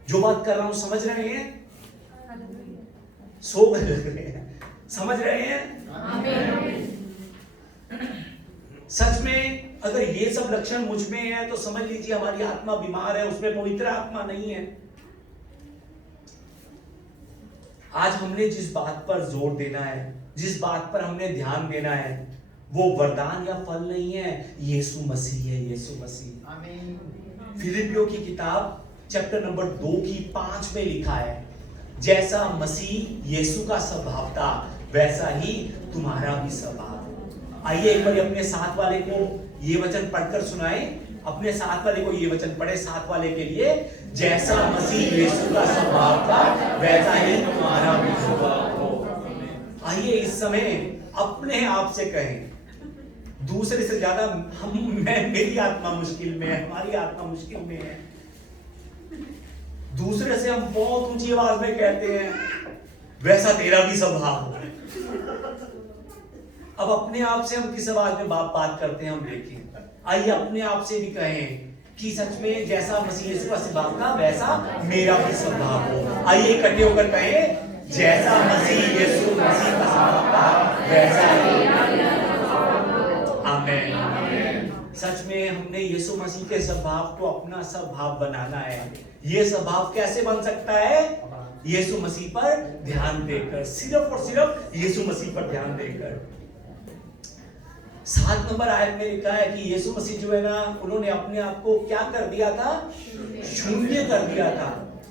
जो बात कर रहा हूं समझ रहे हैं? सो लग रहे हैं, समझ रहे हैं? सच में अगर ये सब लक्षण मुझ में है तो समझ लीजिए हमारी आत्मा बीमार है, उसमें पवित्र आत्मा नहीं है। आज हमने जिस बात पर जोर देना है, जिस बात पर हमने ध्यान देना है, वो वरदान या फल नहीं है, यीशु मसीह है। यीशु मसीह। आमीन। फिलिपियों की किताब चैप्टर नंबर 2 की 5 में लिखा है, जैसा मसीह यीशु का स्वभाव था वैसा ही तुम्हारा भी स्वभाव। आइए एक बार अपने साथ वाले को ये वचन पढ़कर सुनाए। अपने साथ वाले को ये वचन पढ़े, साथ वाले के लिए, जैसा मसीह यीशु का स्वभाव था वैसा ही तुम्हारा भी स्वभाव हो। आइए इस समय अपने आप से कहें, दूसरे से ज्यादा मेरी आत्मा मुश्किल में है, हमारी आत्मा मुश्किल में है। दूसरे से हम बहुत ऊंची आवाज में कहते हैं, वैसा तेरा भी स्वभाव हो। अब अपने आप से हम किस आवाज में बात करते हैं, हम देखें। आइए अपने आप से भी कहें कि सच में जैसा मसीह यीशु का स्वभाव था वैसा मेरा भी स्वभाव हो। आइए इकट्ठे होकर कहें, जैसा मसीह यीशु मसीह का स्वभाव था वैसा ही। आमीन। सच में हमने यीशु मसीह के स्वभाव को अपना स्वभाव बनाना है। ये स्वभाव कैसे बन सकता है? यीशु मसीह पर ध्यान देकर, सिर्फ और सिर्फ यीशु मसीह पर ध्यान देकर। 7 नंबर आयत में लिखा है कि यीशु मसीह जो है ना, उन्होंने अपने आप को क्या कर दिया था? शून्य कर दिया था।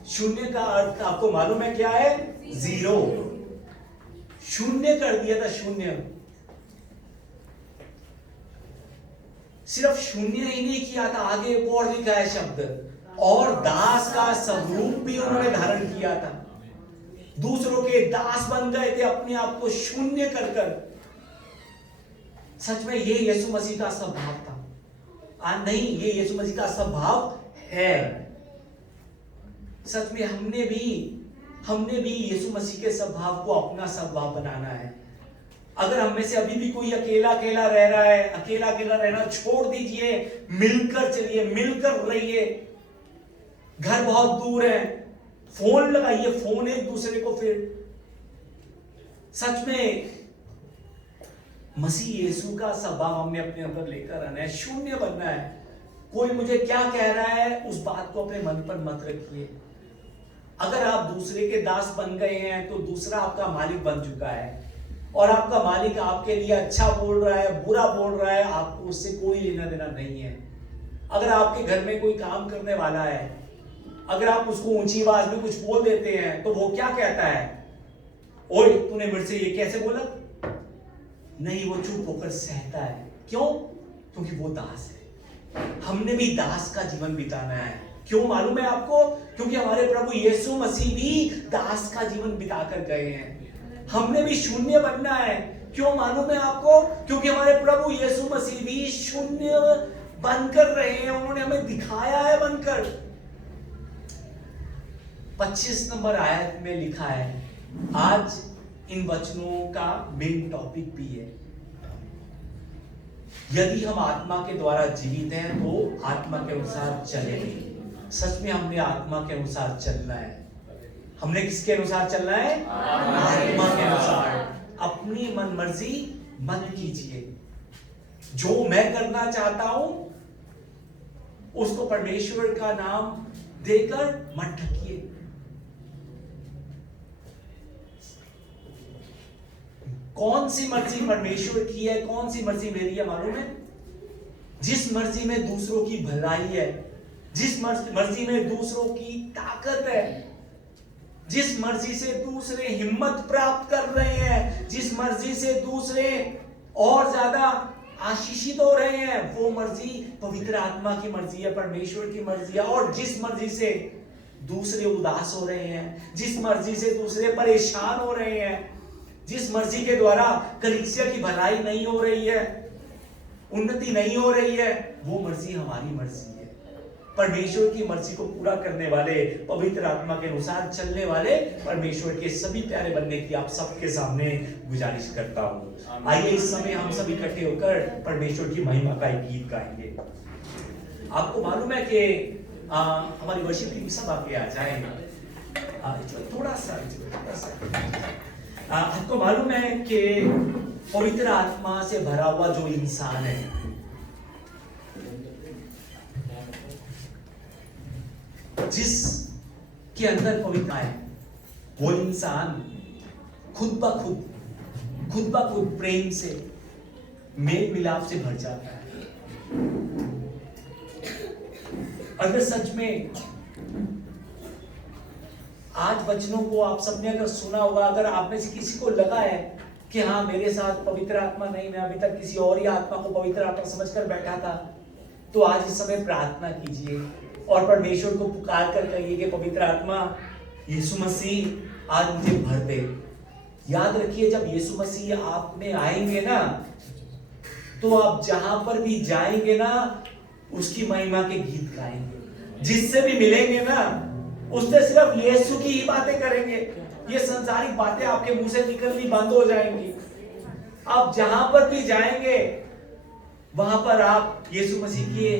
शून्य का अर्थ आपको मालूम है क्या है? 0। शून्य कर दिया था, शून्य। सिर्फ शून्य ही नहीं किया था, आगे एक और लिखा है शब्द, और दास का स्वरूप भी उन्होंने धारण किया था। दूसरों के दास बन गए थे, अपने आप को शून्य कर कर। सच में ये यीशु मसीह का स्वभाव था। नहीं, ये यीशु मसीह का स्वभाव है। सच में हमने भी यीशु मसीह के स्वभाव को अपना स्वभाव बनाना है। अगर हम में से अभी भी कोई अकेला रह रहा है, अकेला रहना छोड़ दीजिए, मिलकर चलिए, मिलकर रहिए। घर बहुत दूर है, फोन लगाइए, फोन एक दूसरे को। फिर सच में मसीह यीशु का स्वभाव हमने अपने अंदर लेकर आना है, शून्य बनना है। कोई मुझे क्या कह रहा है उस बात को अपने मन पर मत रखिए। अगर आप दूसरे के दास बन गए हैं तो दूसरा आपका मालिक बन चुका है, और आपका मालिक आपके लिए अच्छा बोल रहा है, बुरा बोल रहा है, आपको उससे कोई लेना देना नहीं है। अगर आपके घर में कोई काम करने वाला है, अगर आप उसको ऊंची आवाज में कुछ बोल देते हैं तो वो क्या कहता है? ओए तूने मेरे से ये कैसे बोला? नहीं, वो चुप होकर सहता है। क्यों? क्योंकि वो दास है। हमने भी दास का जीवन बिताना है। क्यों मालूम है आपको? क्योंकि हमारे प्रभु यीशु मसीह भी दास का जीवन बिताकर गए हैं। हमने भी शून्य बनना है। क्यों मालूम है आपको? क्योंकि हमारे प्रभु यीशु मसीह भी शून्य बनकर रहे हैं, उन्होंने हमें दिखाया है बनकर। 25 नंबर आयत में लिखा है, आज इन वचनों का मेन टॉपिक भी है, यदि हम आत्मा के द्वारा जीवित हैं तो आत्मा के अनुसार चलेंगे। सच में हमने आत्मा के अनुसार चलना है। हमने किसके अनुसार चलना है? आत्मा के अनुसार। अपनी मन मर्जी मत कीजिए। जो मैं करना चाहता हूं उसको परमेश्वर का नाम देकर मत ढकिए। कौन सी मर्जी परमेश्वर की है, कौन सी मर्जी मेरी है मालूम है? जिस मर्जी में दूसरों की भलाई है, जिस मर्जी में दूसरों की ताकत है, जिस मर्जी से दूसरे हिम्मत प्राप्त कर रहे हैं, जिस मर्जी से दूसरे और ज्यादा आशीषित हो रहे हैं, वो मर्जी पवित्र आत्मा की मर्जी है, परमेश्वर की मर्जी है। और जिस मर्जी से दूसरे उदास हो रहे हैं, जिस मर्जी से दूसरे परेशान हो रहे हैं, जिस मर्जी के द्वारा कलीसिया की भलाई नहीं हो रही है, उन्नति नहीं हो रही है, वो मर्जी हमारी मर्जी है। परमेश्वर की मर्जी को पूरा करने वाले, पवित्र आत्मा के अनुसार चलने वाले परमेश्वर के सभी प्यारे बनने की आप सबके सामने गुजारिश करता हूं। आइए इस समय हम सब इकट्ठे होकर परमेश्वर की महिमा का एक गीत गाएंगे। आपको मालूम है कि हमारी वर्शिप टीम सब आगे आ जाए। थोड़ा सा आपको मालूम है कि पवित्र आत्मा से भरा हुआ जो इंसान है, जिसके अंदर पवित्र है, वो इंसान खुद ब खुद प्रेम से, मेल मिलाप से भर जाता है। अगर सच में आज वचनों को आप सबने अगर सुना होगा, अगर आप में से किसी को लगा है कि हाँ मेरे साथ पवित्र आत्मा नहीं, मैं अभी तक किसी और ही आत्मा को पवित्र आत्मा समझकर बैठा था, तो आज इस समय प्रार्थना कीजिए और परमेश्वर को पुकार कर कहिए कि पवित्र आत्मा, यीशु मसीह आज मुझे भर दे। याद रखिए, जब यीशु मसीह आप में आएंगे ना, तो आप जहां पर भी जाएंगे ना, उसकी महिमा के गीत गाएंगे। जिससे भी मिलेंगे ना, उससे सिर्फ यीशु की ही बातें करेंगे। ये संसारिक बातें आपके मुंह से निकलनी बंद हो जाएंगी। आप जहां पर भी जाएंगे, वहां पर आप यीशु मसीह के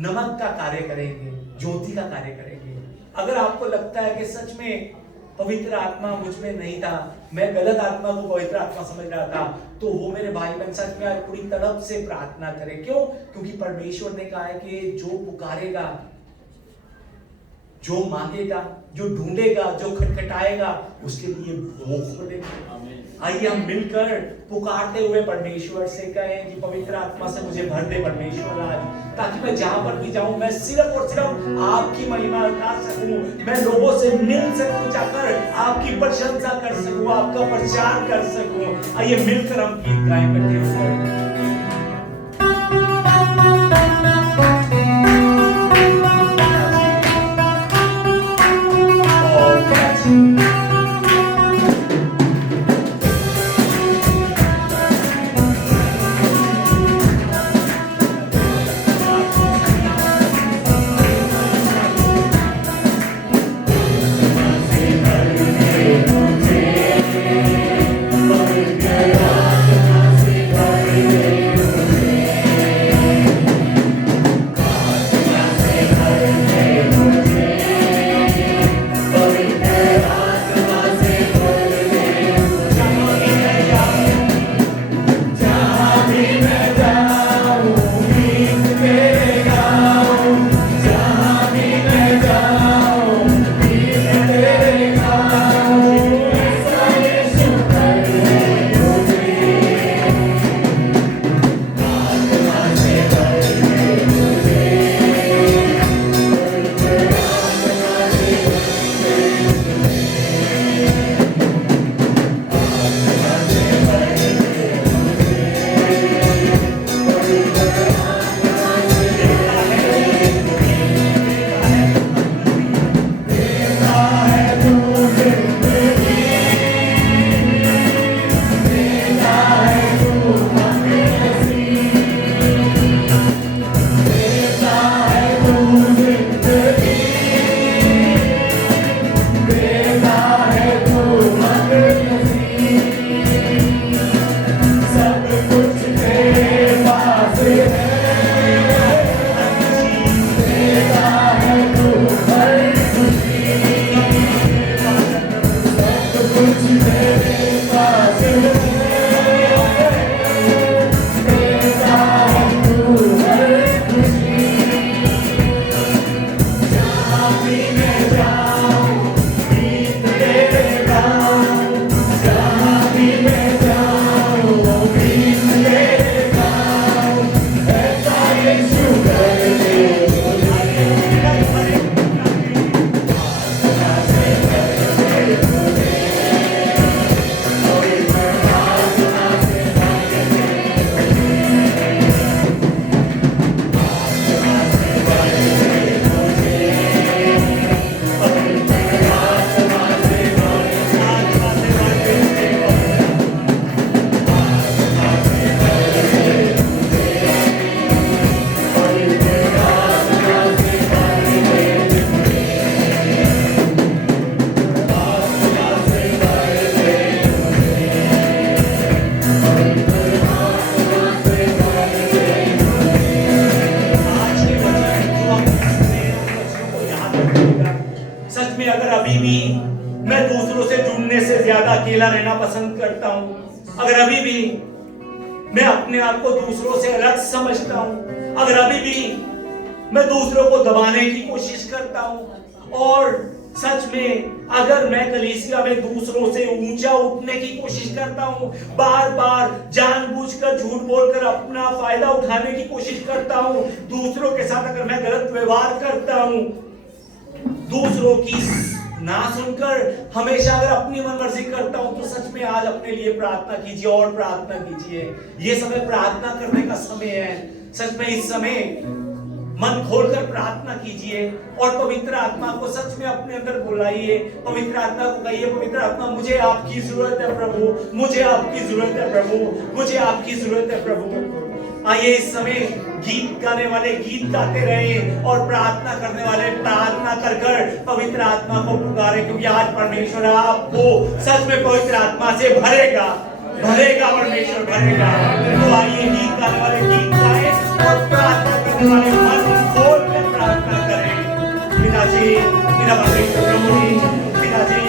नमक का कार्य करेंगे, ज्योति का कार्य करेंगे। अगर आपको लगता है कि सच में पवित्र आत्मा मुझ में नहीं था, मैं गलत आत्मा को पवित्र आत्मा समझ रहा था, तो वो मेरे भाई बहन सच में आज पूरी तड़प से प्रार्थना करें। क्यों? क्योंकि परमेश्वर ने कहा है कि जो पुकारेगा, जो मांगेगा, जो ढूंढेगा, जो खटखटाएगा, उसके लिए वो खोलेगा। आइए हम मिलकर पुकारते हुए परमेश्वर से कहें कि पवित्र आत्मा से मुझे भर दे परमेश्वर आज, ताकि मैं जहां पर भी जाऊं, मैं सिर्फ और सिर्फ आपकी महिमा गा सकूं, मैं लोगों से मिल सकूं, जाकर आपकी प्रशंसा कर सकूं, आपका प्रचार कर सकूं। आइए मिलकर हम गीत गाएं इकट्ठे होकर। Yeah. अकेला रहना पसंद करता हूँ, अगर अभी भी मैं अपने आप को दूसरों से अलग समझता हूँ, अगर अभी भी मैं दूसरों को दबाने की कोशिश करता हूँ, और सच में अगर मैं कलीसिया में दूसरों से ऊंचा उठने की कोशिश करता हूँ, बार बार जानबूझकर झूठ बोलकर अपना फायदा उठाने की कोशिश करता हूँ, दूसरों के साथ अगर मैं गलत व्यवहार करता हूँ, दूसरों की ना सुनकर हमेशा अगर अपनी मनमर्जी करता हूं, तो सच में आज अपने लिए प्रार्थना कीजिए और प्रार्थना कीजिए। ये समय प्रार्थना करने का समय है। सच में इस समय मन खोलकर प्रार्थना कीजिए और पवित्र आत्मा को सच में अपने अंदर बुलाइए। पवित्र आत्मा को कहिए, पवित्र आत्मा मुझे आपकी जरूरत है प्रभु, मुझे आपकी जरूरत है प्रभु, मुझे आपकी जरूरत है प्रभु। आइए इस समय गीत गाने वाले गीत गाते रहे और प्रार्थना करने वाले प्रार्थना कर कर पवित्र आत्मा को पुकारे, क्योंकि आज परमेश्वर आपको सच में पवित्र आत्मा से भरेगा, भरेगा, परमेश्वर भरेगा। तो आइए गीत गाने वाले गीत गाएं और प्रार्थना करने वाले मन खोल कर प्रार्थना करें। पिताजी, मेरा परमेश्वर प्रभु जी, पिताजी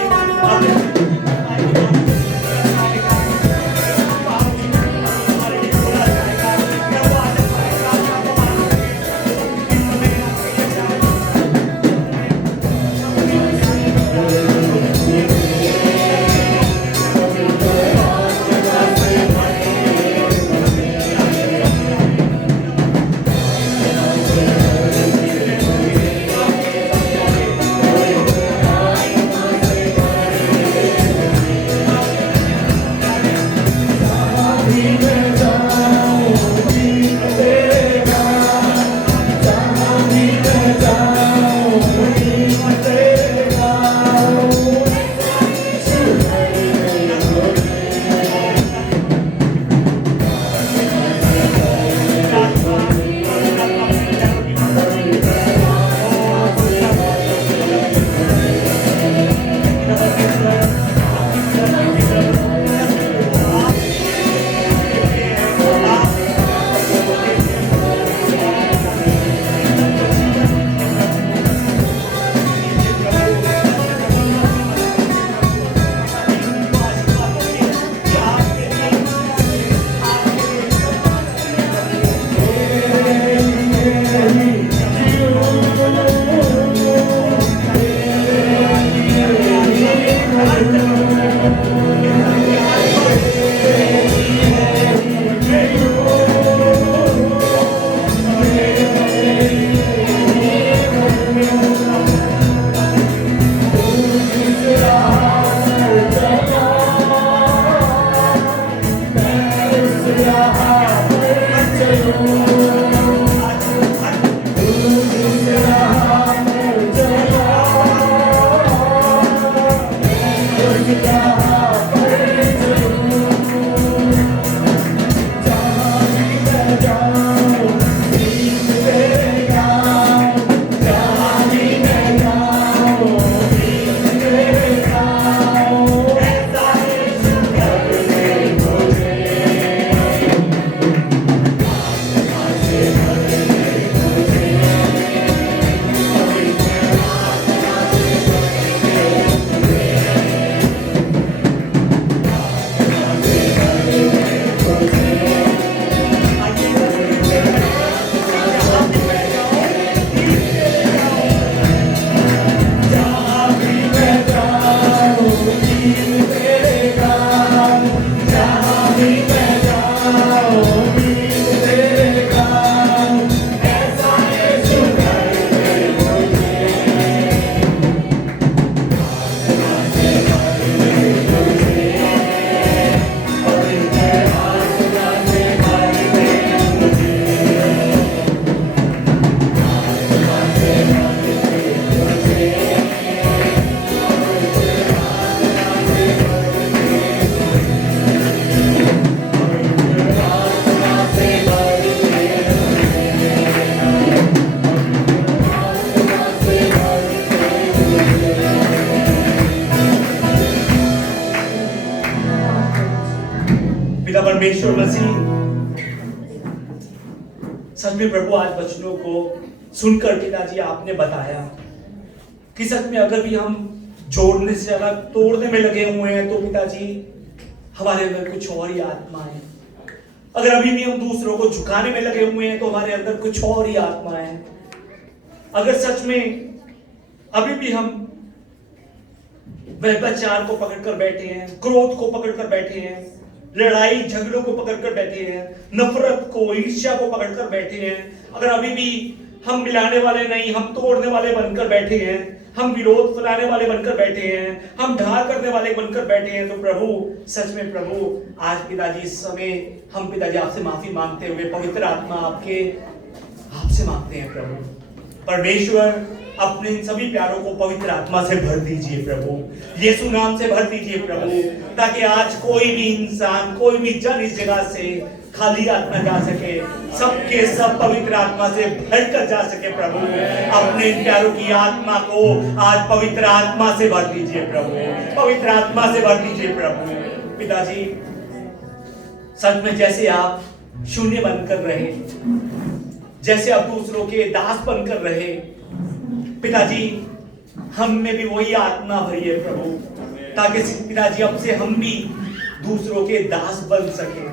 परमेश्वर मसीह, सच में प्रभु आज वचनों को सुनकर पिताजी आपने बताया कि सच में अगर भी हम जोड़ने से ज्यादा तोड़ने में लगे हुए हैं, तो पिताजी हमारे अंदर कुछ और ही आत्मा है। अगर अभी भी हम दूसरों को झुकाने में लगे हुए हैं तो हमारे अंदर कुछ और ही आत्मा है। अगर सच में अभी भी हम व्यभिचार को पकड़कर बैठे हैं, क्रोध को पकड़कर बैठे हैं, लड़ाई झगड़ों को पकड़कर बैठे हैं, नफरत को, ईर्ष्या को पकड़कर बैठे हैं, अगर अभी भी हम मिलाने वाले नहीं, हम तोड़ने वाले बनकर बैठे हैं, हम विरोध फैलाने वाले बनकर बैठे हैं, हम ढा करने वाले बनकर बैठे हैं, तो प्रभु, सच में प्रभु, आज पिताजी इस समय हम पिताजी आपसे माफी मांगते हुए पवित्र आत्मा आपसे मांगते हैं प्रभु। परमेश्वर, अपने इन सभी प्यारों को पवित्र आत्मा से भर दीजिए प्रभु, यीशु नाम से भर दीजिए प्रभु, ताकि आज कोई भी इंसान, कोई भी जन इस जगह से खाली आत्मा जा सके, सबके सब पवित्र आत्मा से भरकर जा सके प्रभु। अपने इन प्यारों की आत्मा को आज पवित्र आत्मा से भर दीजिए प्रभु, पवित्र आत्मा से भर दीजिए प्रभु। पिताजी, सच में जैसे आप शून्य बनकर रहे, जैसे आप दूसरों के दास बनकर रहे, पिताजी हम में भी वही आत्मा भरिए प्रभु, ताकि पिताजी अब से हम भी दूसरों के दास बन सके,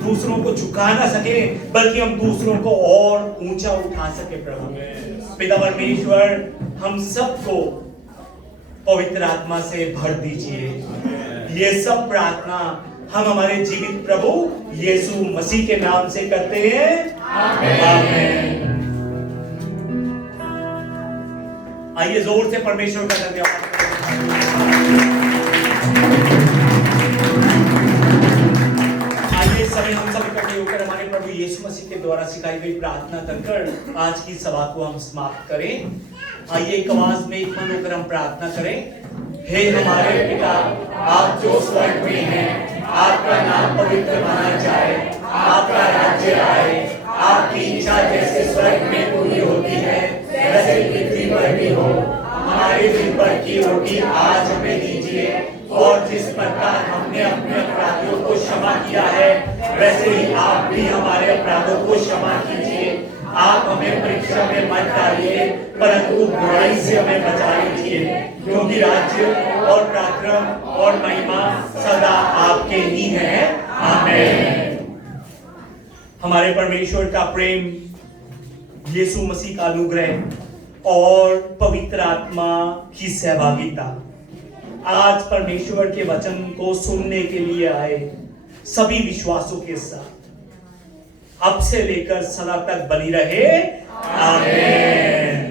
दूसरों को झुका ना सके, बल्कि हम दूसरों को और ऊंचा उठा सके प्रभु। पिता परमेश्वर, हम सबको पवित्र आत्मा से भर दीजिए। ये सब प्रार्थना हम हमारे जीवित प्रभु यीशु मसीह के नाम से करते हैं, आमीन। आइए जोर से परमेश्वर का धन्यवाद। आइए सभी हम सब इकट्ठे होकर हमारे प्रभु यीशु मसीह के द्वारा सिखाई गई प्रार्थना कर आज की सभा को हम समाप्त करें। आइए एक आवाज में एक मन होकर हम प्रार्थना करें। हे हमारे पिता, आप जो स्वर्ग में हैं, आपका नाम पवित्र माना जाए, आपका राज्य आए, आपकी इच्छा जैसे स्वर्ग में पूरी होती है वैसे पृथ्वी पर भी हो। हमारे दिन भर की रोटी आज हमें दीजिए, और जिस प्रकार हमने अपने अपराधियों को क्षमा किया है वैसे ही आप भी हमारे अपराधों को क्षमा कीजिए। आप हमें परीक्षा में मत डालिए, परंतु बुराई से हमें बचा लीजिए, क्योंकि राज्य और पराक्रम और महिमा सदा आपके ही है, आमीन। हमारे परमेश्वर का प्रेम, यीशु मसीह का अनुग्रह और पवित्र आत्मा की सहभागिता आज परमेश्वर के वचन को सुनने के लिए आए सभी विश्वासों के साथ अब से लेकर सदा तक बनी रहे, आमीन।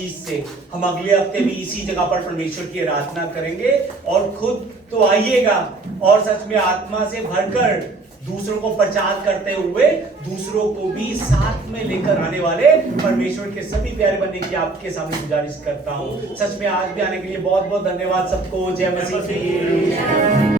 आशीष से हम अगले हफ्ते भी इसी जगह पर परमेश्वर की आराधना करेंगे और खुद तो आइएगा और सच में आत्मा से भरकर दूसरों को प्रचार करते हुए दूसरों को भी साथ में लेकर आने वाले परमेश्वर के सभी प्यारे बनने की आपके सामने गुजारिश करता हूँ। सच में आज भी आने के लिए बहुत बहुत धन्यवाद सबको। जय मसीह की।